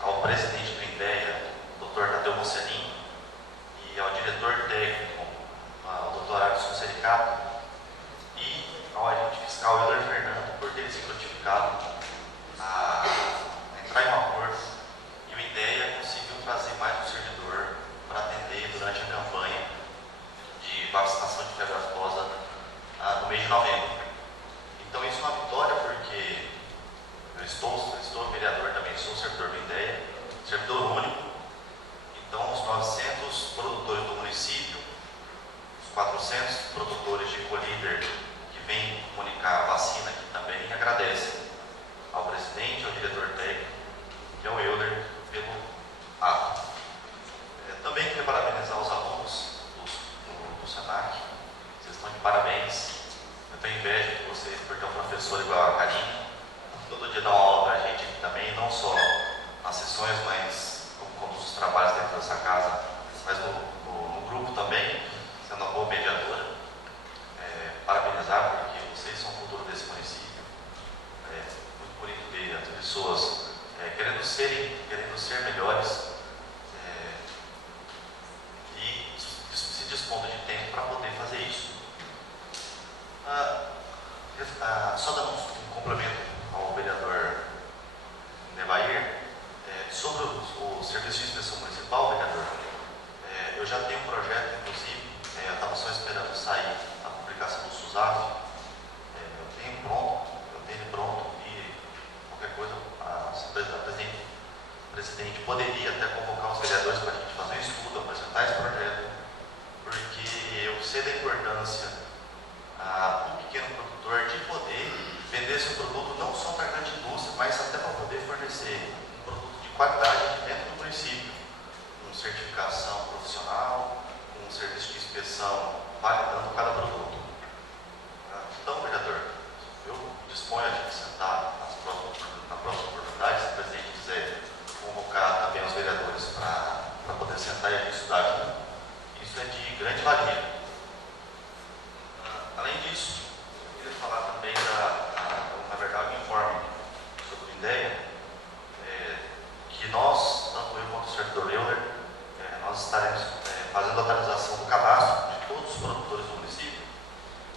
ao presidente do INDEA, Dr. Tadeu Mocelin, e ao diretor técnico, ao Dr. Alisson Sericato, e ao agente fiscal Euler Fernando, por terem se notificado a entrar em um acordo e o INDEA conseguiu trazer mais um servidor para atender durante a campanha de vacinação de febre aftosa no mês de novembro. Então isso é uma vitória porque eu estou vereador também, sou servidor do INDEA, pessoas querendo ser melhores e se dispondo de tempo para poder fazer isso. Só dando um complemento ao vereador Nevair, sobre o serviço de inspeção municipal, vereador, eu já tenho um projeto, inclusive, eu estava só esperando sair a publicação do SUSAF, eu tenho pronto e qualquer coisa, o presidente poderia até convocar os vereadores para a gente fazer um estudo, apresentar esse projeto, porque eu sei da importância do pequeno produtor de poder vender seu produto não só para a grande indústria, mas até para poder fornecer um produto de qualidade dentro do município, com certificação profissional, com um serviço de inspeção validando cada produto. Então, vereador, eu disponho a gente sentar na próxima oportunidade, se o presidente quiser convocar também os vereadores para poder sentar e a gente estudar junto. Isso é de grande valia. Além disso, eu queria falar também na verdade, um informe sobre o INDEA, que nós, tanto eu quanto o servidor Euler, nós estaremos fazendo a atualização do cadastro de todos os produtores do município.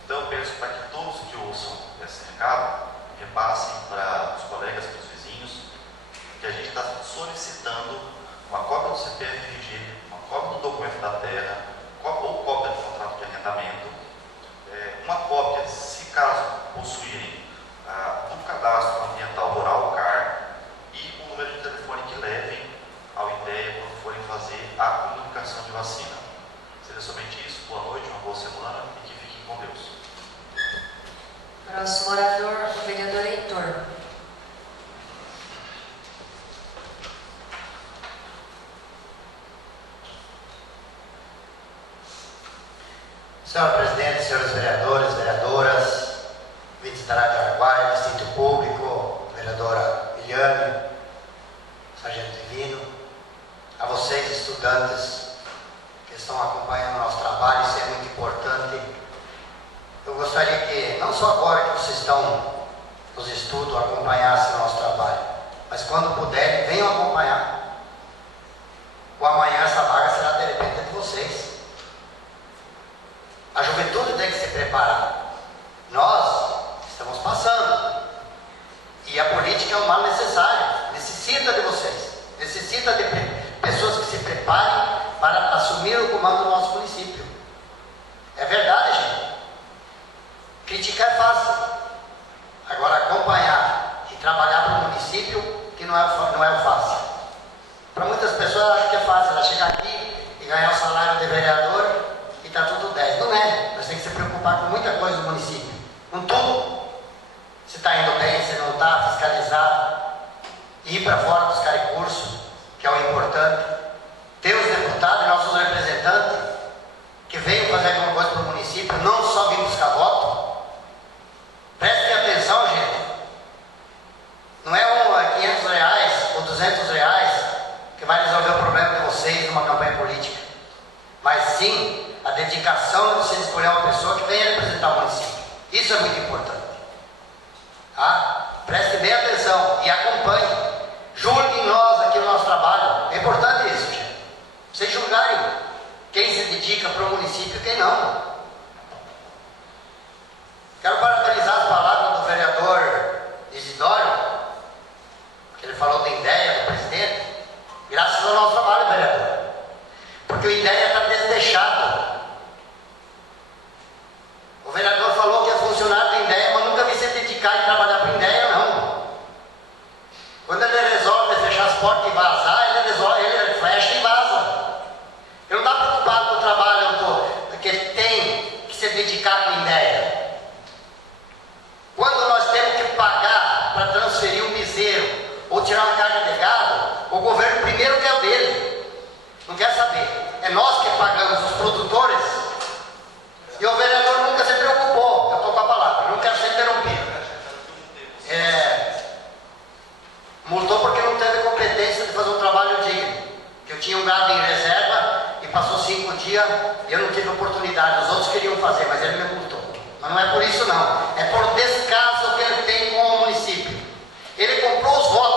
Então, eu peço para que todos que ouçam esse recado repassem para os colegas, para os vizinhos, que a gente está solicitando uma cópia do CPF-RG, uma cópia do documento da terra, ou cópia do contrato de arrendamento, uma cópia, se caso possuírem, do cadastro ambiental rural, o CAR, e o número de telefone que levem ao INDEA quando forem fazer a comunicação de vacina. Seria somente isso. Boa noite, uma boa semana e que fiquem com Deus. Próximo orador, o vereador Heitor. Senhor presidente, senhores vereadores, vereadoras, ouvintes da Rádio Araguaia, Distrito Público, vereadora Eliane, sargento Divino, a vocês, estudantes que estão acompanhando o nosso trabalho, isso é muito importante. Eu gostaria que, não só agora que vocês estão nos estudos, acompanhassem o nosso trabalho, mas quando puderem, venham acompanhar. O amanhã essa vaga será de repente de vocês. A juventude tem que se preparar. Nós estamos passando. E a política é um mal necessário. Necessita de vocês. Necessita de pessoas que se preparem para assumir o comando do nosso município. É verdade, gente. Criticar é fácil. Agora, acompanhar e trabalhar para o município, que não é o fácil. Para muitas pessoas, acho que é fácil. Ela chegar aqui e ganhar o salário de vereador e está tudo 10. Não é. Nós temos que se preocupar com muita coisa no município. Com tudo. Se está indo bem, se não está, fiscalizar. Ir para fora buscar recursos, que é o importante. Ter os deputados e nossos representantes que venham fazer alguma coisa para o município, não só vir buscar voto. Prestem atenção, gente. Não é 500 reais ou 200 reais que vai resolver o problema de vocês numa campanha política. Mas sim a dedicação de vocês escolher uma pessoa que venha representar o município. Isso é muito importante. Tá? Prestem bem atenção e acompanhem. Julguem nós aqui no nosso trabalho. É importante isso, gente. Vocês julgarem quem se dedica para o município e quem não. Quero parabenizar as palavras do vereador Isidório, que ele falou da ideia do presidente, graças ao nosso trabalho, vereador. Porque a ideia está desdeixada. O vereador falou que é funcionário da ideia, mas nunca vi se dedicar e trabalhar para a ideia, não. Quando ele resolve fechar as portas e vazar, ele fecha e vaza. Ele não está preocupado com o trabalho que ele tem que se dedicar com a ideia. Quando nós temos que pagar para transferir um piseiro ou tirar uma carga de gado, o governo primeiro quer o dele. Não quer saber. É nós que pagamos os produtores. E o vereador nunca se preocupou. Eu estou com a palavra, não quero ser interrompido. Multou porque não teve competência de fazer um trabalho digno. Eu tinha um gado em reserva e passou 5 dias e eu não tive oportunidade. Os outros queriam fazer, mas ele me multou. Mas não é por isso não. É por descaso que ele tem com o município. Ele comprou os votos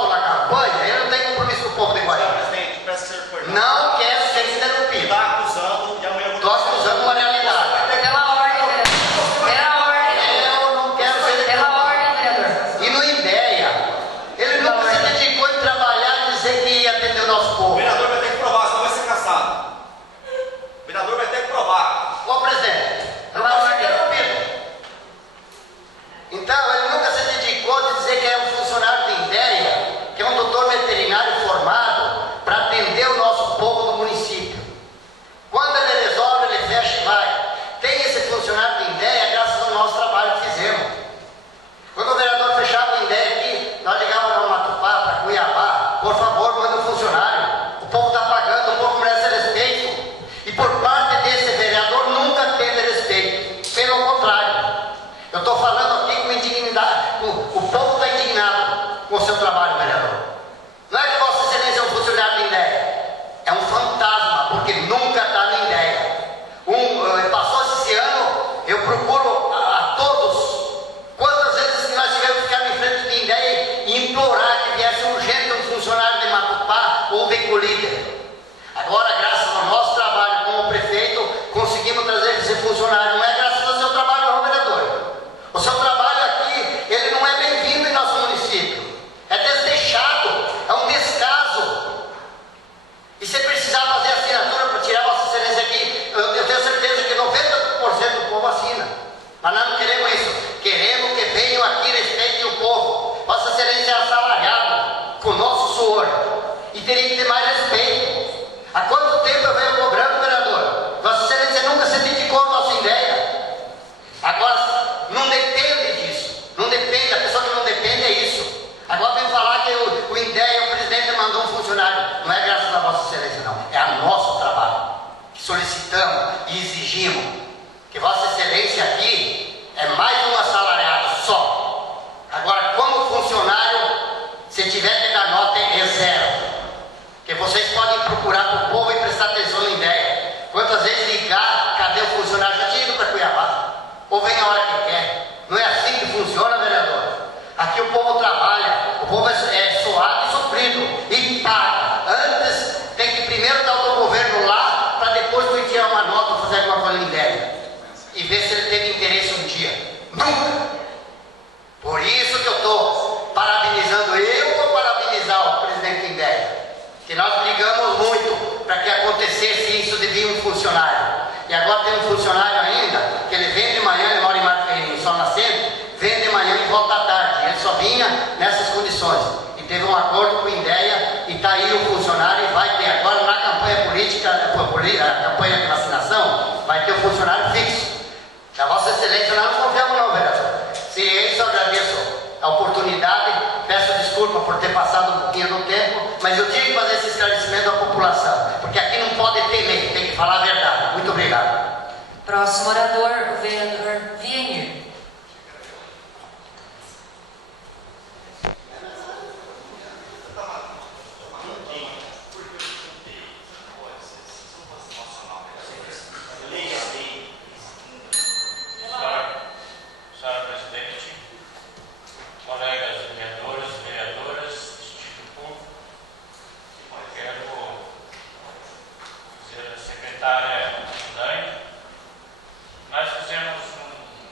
Excelência é assalariado com o nosso suor e teria que ter mais respeito. Há quanto tempo eu venho cobrando, vereador? Vossa Excelência nunca se dedicou à nossa ideia. Agora, não depende disso. Não depende, a pessoa que não depende é isso. Agora vem falar que o INDEA, o presidente mandou um funcionário. Não é graças a Vossa Excelência, não. É a nosso trabalho. Solicitamos e exigimos que Vossa Excelência aqui é mais um assalariado só. Agora, como funcionário, se tiver que dar nota, é zero. Porque vocês podem procurar para o povo e prestar atenção na ideia. Quantas vezes ligar, cadê o funcionário? Já tinha ido para Cuiabá. Ou vem a hora que quer. Não é assim que funciona, vereador. Aqui o povo trabalha, o povo é suado e sofrido e paga. Antes tem que primeiro dar o governo lá, para depois tu tirar uma nota ou fazer alguma coisa na ideia. E ver se ele teve interesse um dia. Nunca! Por isso que eu estou parabenizando eu ou parabenizar o presidente Ideia. Que nós brigamos muito para que acontecesse isso de vir um funcionário. E agora tem um funcionário ainda, que ele vem de manhã, ele mora em Sol Nascente, vem de manhã e volta à tarde. Ele só vinha nessas condições. E teve um acordo com a Ideia, e está aí o funcionário, e vai ter agora na campanha política, a campanha de vacinação, vai ter um funcionário fixo. A Vossa Excelência, nós não confiamos não, vereador. Se isso, eu agradeço a oportunidade, peço desculpa por ter passado um pouquinho do tempo, mas eu tive que fazer esse esclarecimento à população, porque aqui não pode temer, tem que falar a verdade. Muito obrigado. Próximo orador, o vereador Vienir. Nós fizemos um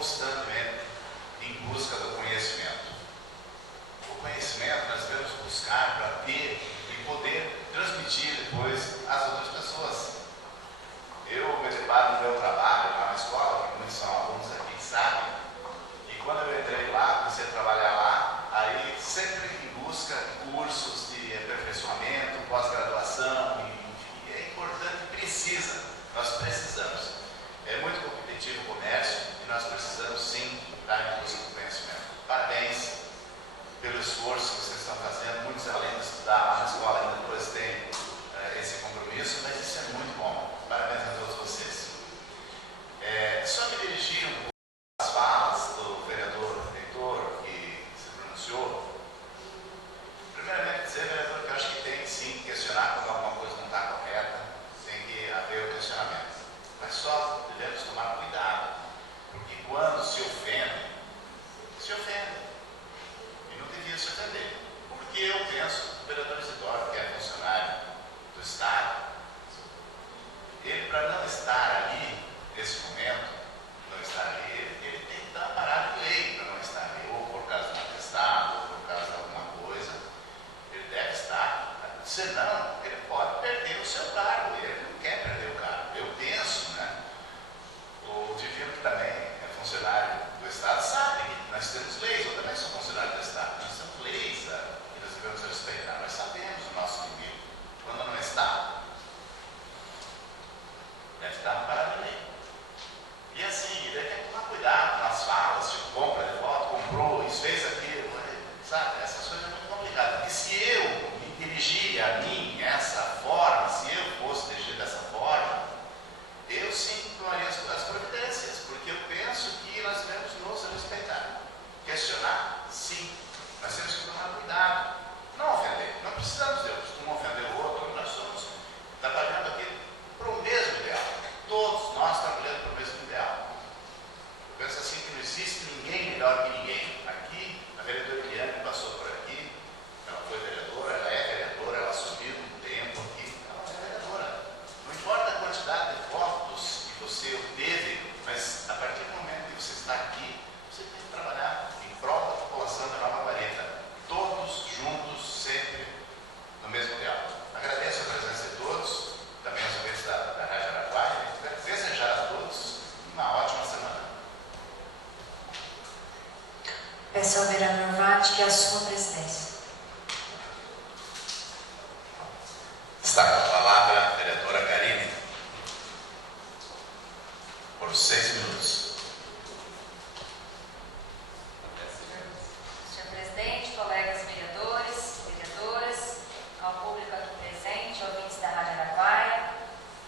constantemente em busca do conhecimento. O conhecimento nós devemos buscar para ter e poder transmitir depois às outras pessoas. Eu me deparo no meu trabalho lá na escola, que muitos são alunos aqui que sabem, e quando eu entrei lá, comecei a trabalhar lá, aí sempre em busca de cursos de aperfeiçoamento, pós-graduação, enfim, é importante, nós precisamos. É muito competitivo o comércio e nós precisamos sim estar em busca do conhecimento. Parabéns pelo esforço que vocês estão fazendo. Muitos além de estudar lá na escola ainda depois têm esse compromisso, mas isso é muito bom. Parabéns a todos vocês. Só me dirigir um pouco às falas do vereador Heitor, que se pronunciou. Primeiramente dizer, vereador, que eu acho que tem sim que questionar quando alguma coisa não está correta, tem que haver o questionamento. Mas só devemos tomar cuidado, porque quando se ofende, e não devia se ofender. Porque eu penso que o vereador Isidoro, que é funcionário do Estado, ele, para não estar ali, nesse momento, não estar ali, ele tem que estar parado de lei para não estar ali, ou por causa de um atestado, ou por causa de alguma coisa, ele deve estar, senão ele pode perder o seu cargo, ele não quer perder o cargo. Eu penso, né? O Divino, que também é funcionário do Estado, sabe que nós temos leis. Eu também sou funcionário do Estado. Nós temos leis que nós devemos respeitar. Nós sabemos o nosso inimigo. Quando não está, deve estar no parado de lei. E assim, ele tem que tomar cuidado nas falas, tipo, compra de voto, comprou, isso fez aquilo, sabe? Essas coisas é muito complicadas. Porque se eu me dirigir a mim essa forma, se eu fosse dirigir dessa forma, eu sim tomaria as providências, porque eu penso que nós devemos nos respeitar. Questionar, sim. Nós temos que tomar cuidado. Não ofender. Não precisamos de um ofender o outro. Nós estamos trabalhando aqui para o mesmo ideal. Todos nós trabalhando para o mesmo ideal. Eu penso assim que não existe ninguém melhor que ninguém. Aqui, a vereadora Eliane passou por aqui. Ela foi vereadora, ela é vereadora, ela assumiu um tempo aqui. Ela é vereadora. Não importa a quantidade de votos que você obteve, mas a partir do momento que você está aqui, você tem que trabalhar em prol da população da Nova Guarita. Todos juntos, sempre no mesmo ideal. Agradeço a presença de todos, também aos ouvintes da Rádio Araguaia, e desejar a todos uma ótima semana. Peço ao vereador Vade que assuma a presidência. Está com a palavra a vereadora Karine, por 6 minutos. Senhor presidente, colegas vereadores, vereadoras, ao público aqui presente, ouvintes da Rádio Araguaia,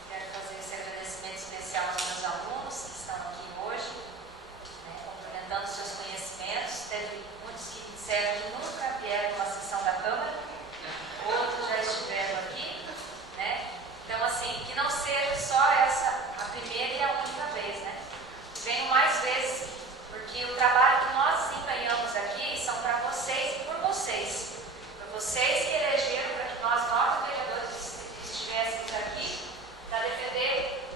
quero fazer esse agradecimento especial aos meus alunos que estão aqui hoje, complementando seus conhecimentos. Teve muitos que disseram que nunca vieram a uma sessão da Câmara, outros já estiveram aqui, né? Então, assim, que não seja só essa a primeira e a única vez, né? Venham mais vezes, porque o trabalho que nós desempenhamos aqui são para vocês e por vocês. Para vocês que elegeram, para que nós, 9 vereadores, estivéssemos aqui para defender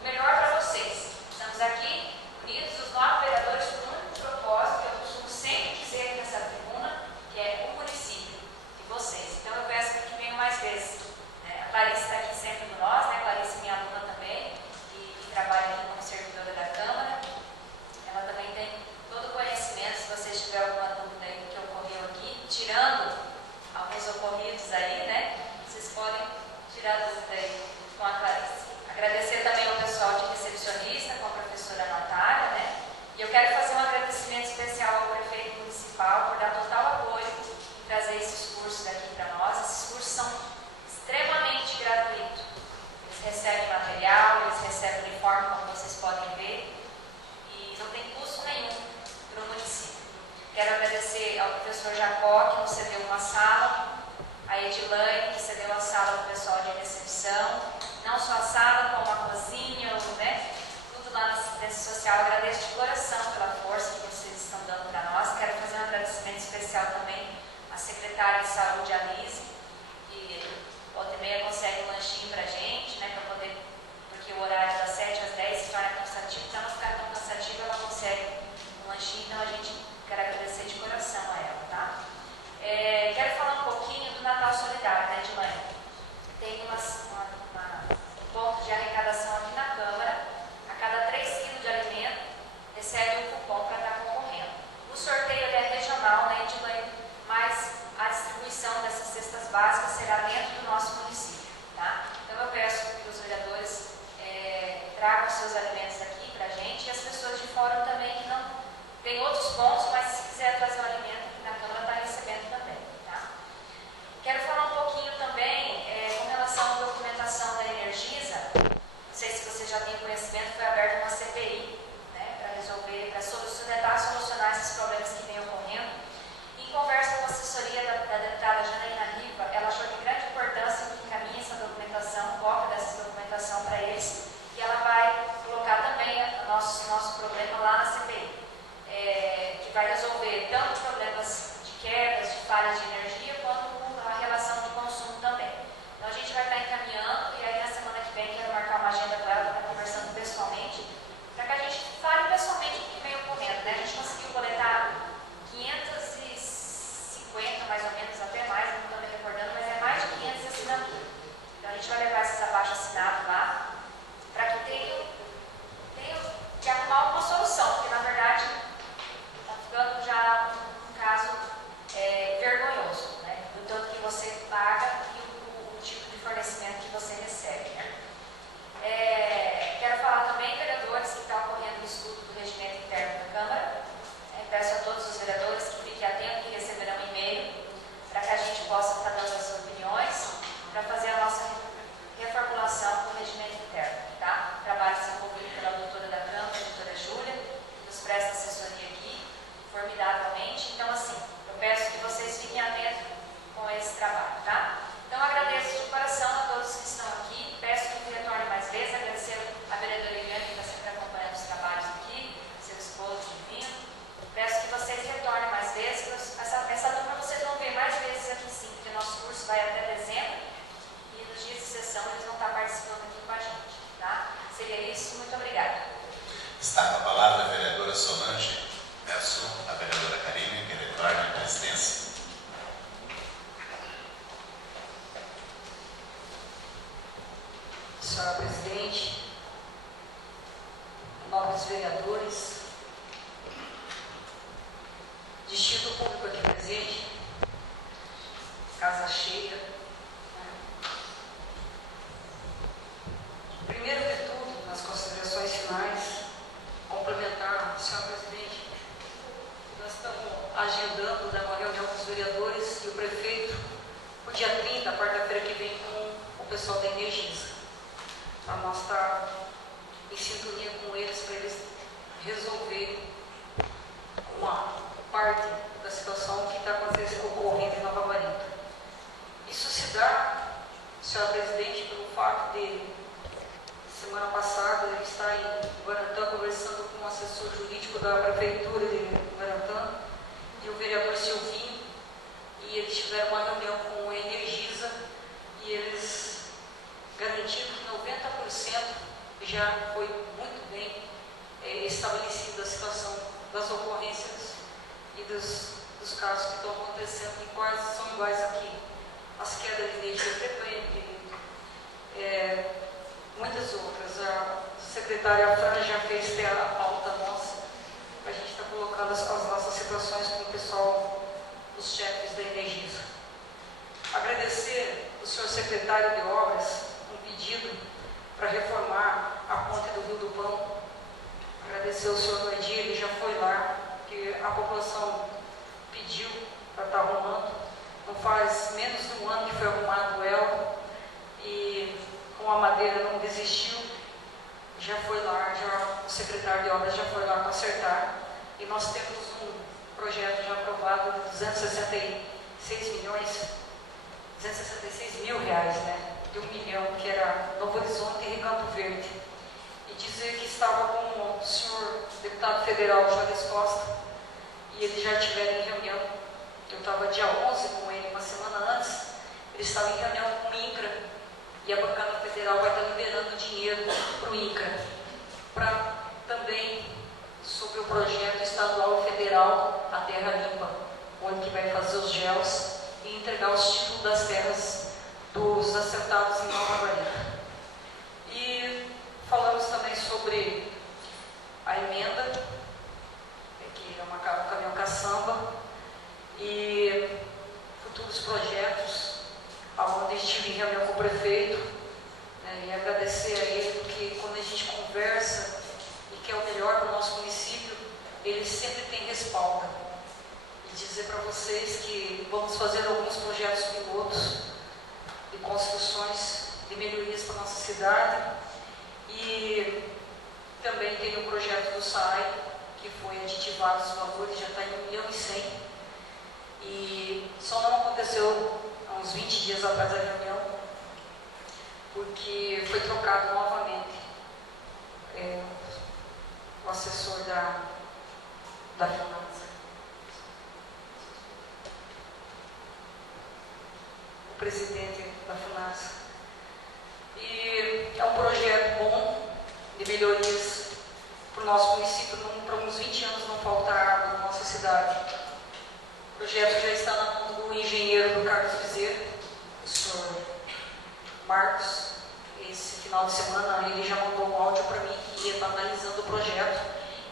o melhor para vocês. Estamos aqui unidos, os 9 vereadores, por um único propósito, que eu costumo sempre dizer aqui nessa tribuna, que é o município e vocês. Então eu peço que venham mais vezes. A Clarice está aqui sempre com nós, né? Clarice, minha aluna também, que trabalha aqui como servidora da Câmara. Ela também tem todo o conhecimento, se vocês tiverem alguma dúvida aí quero agradecer de coração a ela, tá? Quero falar um pouquinho do Natal Solidário, né, de manhã. Tem um ponto de arrecadação aqui na Câmara. A cada 3 quilos de alimento, recebe um cupom para estar concorrendo. O sorteio ele é regional, né, de manhã, mas a distribuição dessas cestas básicas será dentro do nosso município, tá? Então eu peço que os vereadores tragam seus alimentos aqui para a gente, e as pessoas de fora também que não tem outros pontos, mas se quiser trazer o alimento aqui na Câmara, está recebendo também, tá? Quero falar um pouquinho também com relação à documentação da Energisa. Não sei se você já tem conhecimento, foi aberta uma CPI, né, para resolver, para tentar solucionar esses problemas que vêm ocorrendo. Em conversa com a assessoria da deputada Janaína Riva, ela achou de grande importância que encaminhe essa documentação, cópia dessa documentação para eles, e ela vai colocar também o nosso problema lá na CPI, que vai resolver tanto problemas de quedas, de falhas de energia, quanto a relação de consumo também. Então a gente vai estar encaminhando, e aí na semana que vem quero marcar uma agenda com ela para estar conversando pessoalmente, para que a gente fale pessoalmente o que vem ocorrendo, né? A gente conseguiu coletar 550, mais ou menos, até mais, não estou me recordando, mas é mais de 500 assinaturas. Então a gente vai levar esses abaixo-assinados lá, para que tenham que arrumar uma solução, porque na verdade está ficando já um caso vergonhoso, né? Do tanto que você paga e o tipo de fornecimento que você recebe, né? Quero falar também, vereadores, que está ocorrendo o estudo do regimento interno da Câmara. Peço a todos os vereadores que fiquem atentos e receberão um e-mail para que a gente possa estar dando as opiniões para fazer a nossa reformulação do regimento interno, tá? Trabalho desenvolvido pela doutora da Câmara, a doutora Júlia, que nos presta assessoria aqui, formidavelmente. Então, assim, eu peço que vocês fiquem atentos com esse trabalho, tá? Então, agradeço de coração a todos que estão aqui, peço que me retorne mais vezes, agradecer a vereadora Eliane, que está sempre acompanhando os trabalhos aqui, seu esposo, divino. Peço que vocês retornem mais vezes, essa turma vocês vão ver mais vezes aqui sim, porque o nosso curso vai até dezembro, e nos dias de sessão eles vão estar participando aqui com a gente, tá? Seria isso, muito obrigada. Está com a palavra a vereadora Solange. Peço a vereadora Karine que retorne à presidência. Senhora presidente, nobres vereadores, distrito público aqui presente, casa cheia. Primeiro de tudo, nas considerações finais, complementar, senhora presidente, nós estamos agendando uma reunião com os vereadores e o prefeito o dia 30, quarta-feira que vem, com o pessoal da Energisa, para nós estar em sintonia com eles, para eles resolverem uma parte da situação que está ocorrendo em Nova Marinda. Isso se dá, senhora presidente, pelo fato de, semana passada, ele está em Guarantã conversando com o assessor jurídico da Prefeitura de Guarantã e o vereador Silvinho, e eles tiveram uma reunião com a Energisa e eles garantiram que 90% já foi muito bem estabelecida a situação das ocorrências e dos casos que estão acontecendo, e quase são iguais aqui. As quedas de energia frequente, muitas outras. A secretária Fran já fez a pauta nossa, a gente está colocando as nossas situações com o pessoal, os chefes da Energisa. Agradecer ao senhor secretário de Obras um pedido para reformar a ponte do Rio do Pão. Agradecer ao senhor Noedir, ele já foi lá, que a população pediu para estar arrumando. Não faz menos de um ano que foi arrumado o El, e com a madeira não desistiu, já foi lá, o secretário de obras já foi lá consertar, e nós temos um projeto já aprovado de 266 mil reais, né? De 1 milhão, que era Novo Horizonte e Recanto Verde. E dizer que estava com o senhor deputado federal Jones Costa, e eles já tiveram em reunião. Eu estava dia 11 com ele, uma semana antes, eles estavam em reunião com o INCRA, e a bancada federal vai estar liberando dinheiro para o INCRA, para também, sobre o projeto estadual e federal, até assentados em Nova Guarita. E falamos também sobre a emenda, que é um caminhão caçamba, e futuros projetos, onde estive em reunião com o prefeito, né, e agradecer a ele, porque quando a gente conversa e quer o melhor para o nosso município, ele sempre tem respaldo. E dizer para vocês que vamos fazer alguns projetos pilotos de construções de melhorias para a nossa cidade, e também tem o projeto do SAI, que foi aditivado os valores, já está em 1,1 milhão, e só não aconteceu há uns 20 dias atrás da reunião, porque foi trocado novamente o assessor da finança, o presidente da finança. E é um projeto bom de melhorias para o nosso município, para uns 20 anos não faltar água na nossa cidade. O projeto já está na mão do engenheiro do Carlos Bezerra, o senhor Marcos. Esse final de semana ele já mandou um áudio para mim que ia estar analisando o projeto,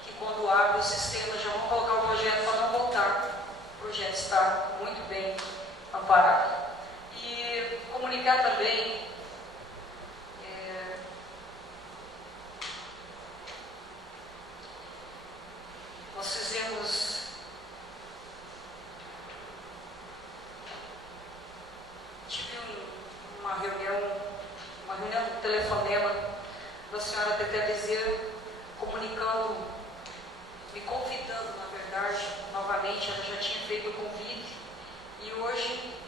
que quando abre o sistema já vão colocar o projeto para não voltar. O projeto está muito bem amparado. E comunicar também nós fizemos uma reunião de telefonema da senhora Teté Bezerra, comunicando, me convidando, na verdade, novamente. Ela já tinha feito o convite, e hoje,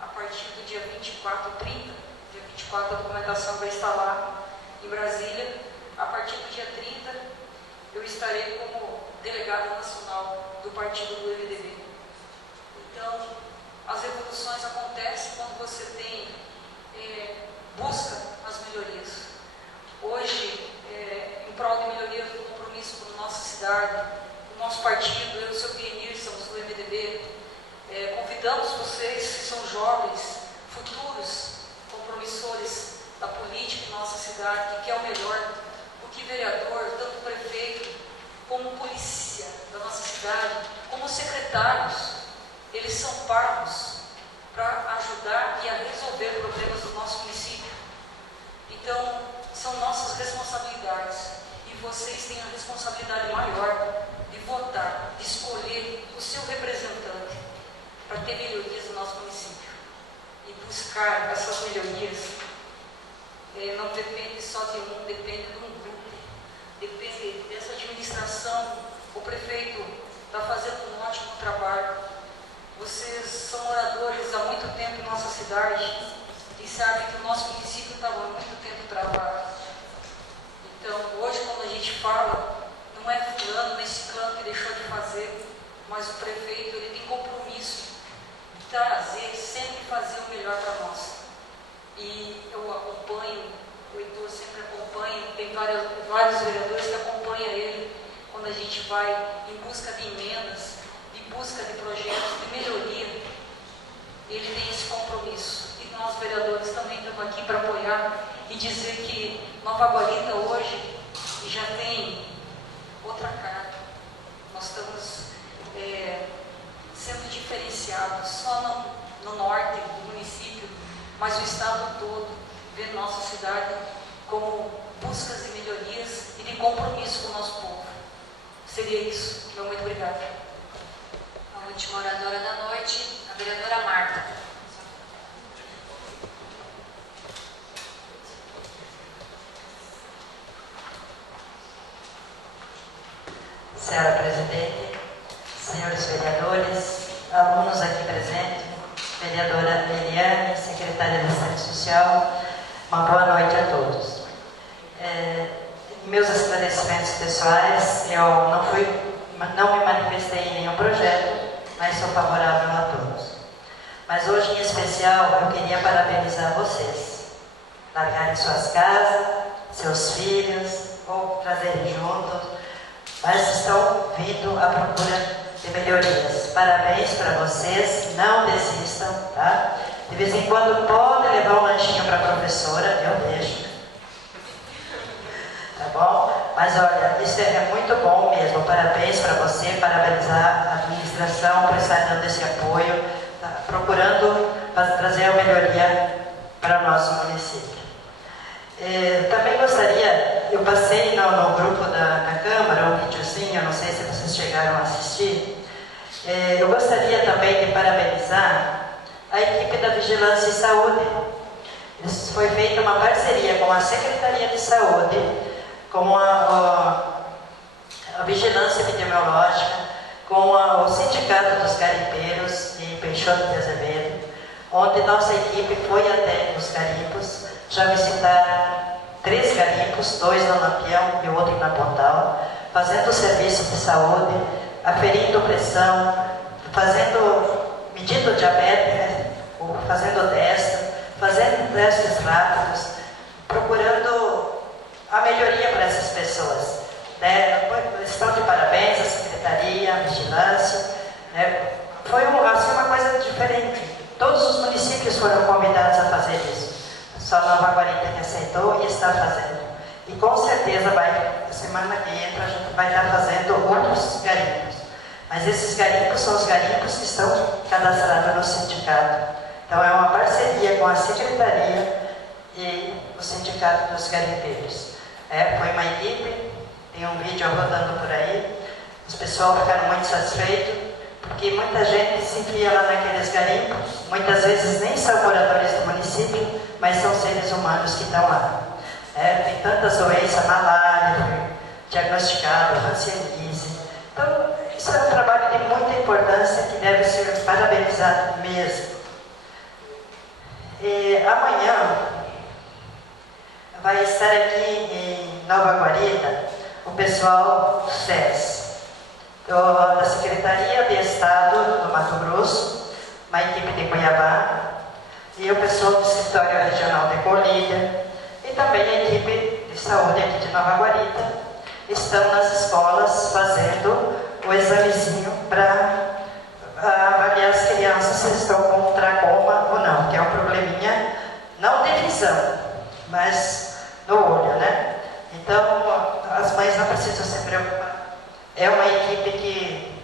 a partir do dia 24, 30, dia 24 a documentação vai estar lá em Brasília. A partir do dia 30, eu estarei como delegada nacional do partido do MDB. Então, as revoluções acontecem quando você tem busca as melhorias. Hoje, em prol de melhoria do compromisso com a nossa cidade, o nosso partido, eu e o seu Pienir, somos do MDB, convidamos vocês que são jovens, futuros compromissores da política em nossa cidade, que quer o melhor, porque vereador, tanto prefeito, como polícia da nossa cidade, como secretários, eles são pagos para ajudar e a resolver problemas do nosso município. Então, são nossas responsabilidades, e vocês têm a responsabilidade maior de votar, de escolher o seu representante para ter melhorias no nosso município. E buscar essas melhorias não depende só de um, depende de um grupo, depende dessa administração. O prefeito está fazendo um ótimo trabalho. Vocês são moradores há muito tempo em nossa cidade e sabem que o nosso município estava há muito tempo travado. Então, hoje, quando a gente fala, não é fulano nem ciclano que deixou de fazer, mas o prefeito, ele tem compromisso de trazer, sempre fazer o melhor para nós. E eu acompanho, o Heitor sempre acompanha, tem vários vereadores que acompanham ele quando a gente vai em busca de emendas, de busca de projetos, de melhoria. Ele tem esse compromisso. E nós, vereadores, também estamos aqui para apoiar e dizer que Nova Guarita hoje já tem outra cara. Nós estamos sendo diferenciados, só no norte do município, mas o estado todo vê nossa cidade como buscas de melhorias e de compromisso com o nosso povo. Seria isso. Meu muito obrigada. A última oradora da noite, a vereadora Marta. Senhora Presidente, senhores vereadores, alunos aqui presentes, vereadora Eliane, secretária da Assistência Social, uma boa noite a todos. Meus esclarecimentos pessoais, eu não me manifestei em nenhum projeto, mas sou favorável a todos. Mas hoje, em especial, eu queria parabenizar vocês. Largarem suas casas, seus filhos, ou trazerem juntos, mas estão vindo à procura de melhorias. Parabéns para vocês, não desistam, tá? De vez em quando pode levar um lanchinho para a professora, eu deixo. Tá bom? Mas olha, isso é muito bom mesmo. Parabéns para você, parabenizar a administração por estar dando esse apoio, tá? Procurando trazer a melhoria para o nosso município. Também gostaria, eu passei no grupo da Câmara um videozinho, não sei se vocês chegaram a assistir. Eu gostaria também de parabenizar a equipe da Vigilância e Saúde. Foi feita uma parceria com a Secretaria de Saúde, com a Vigilância Epidemiológica, com o Sindicato dos Garimpeiros de Peixoto de Azevedo, onde nossa equipe foi até os garimpos, já visitaram 3 garimpos, 2 no Lampião e o outro na Pontal, fazendo serviço de saúde, aferindo pressão, medindo diabetes, fazendo testes rápidos, procurando a melhoria para essas pessoas. Estão de parabéns a Secretaria, a Vigilância. Foi uma coisa diferente. Todos os municípios foram convidados a fazer isso. Só Nova Guarita que aceitou e está fazendo. E com certeza semana que entra a gente vai estar fazendo outros garimpos. Mas esses garimpos são os garimpos que estão cadastrados no sindicato. Então é uma parceria com a Secretaria e o Sindicato dos Garimpeiros. Foi uma equipe, tem um vídeo rodando por aí. Os pessoal ficaram muito satisfeitos, porque muita gente se enfia lá naqueles garimpos, muitas vezes nem são moradores do município, mas são seres humanos que estão lá. Tem tantas doenças, malária, foi diagnosticado, hanseníase. Então, isso é um trabalho de muita importância que deve ser parabenizado mesmo. Amanhã vai estar aqui em Nova Guarita o pessoal do SES, da Secretaria de Estado do Mato Grosso, uma equipe de Cuiabá, e o pessoal do Escritório Regional de Colíder, e também a equipe de saúde aqui de Nova Guarita, estão nas escolas fazendo o examezinho para avaliar as crianças se estão com tracoma ou não, que é um probleminha não de visão, mas no olho, né? Então, as mães não precisam se preocupar. É uma equipe que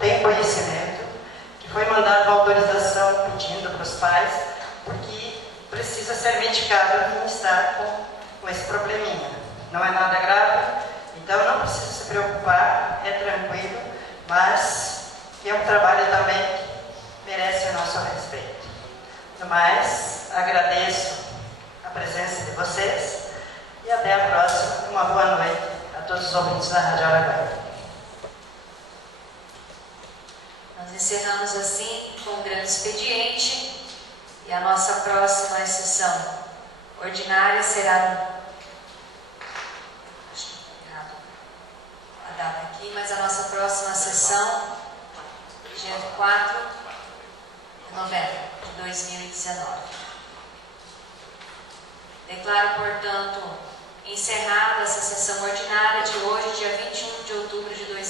tem conhecimento, que foi mandada uma autorização pedindo para os pais, porque precisa ser medicado quem está com esse probleminha. Não é nada grave, então não precisa se preocupar, é tranquilo, mas é um trabalho também que merece o nosso respeito. No mais, agradeço a presença de vocês e até a próxima. Uma boa noite a todos os ouvintes da Rádio Araguaia. Nós encerramos assim com um grande expediente e a nossa próxima sessão ordinária será a data aqui, mas a nossa próxima sessão dia 4 de novembro de 2019. Declaro, portanto, encerrada essa sessão ordinária de hoje, dia 21 de outubro de 2019.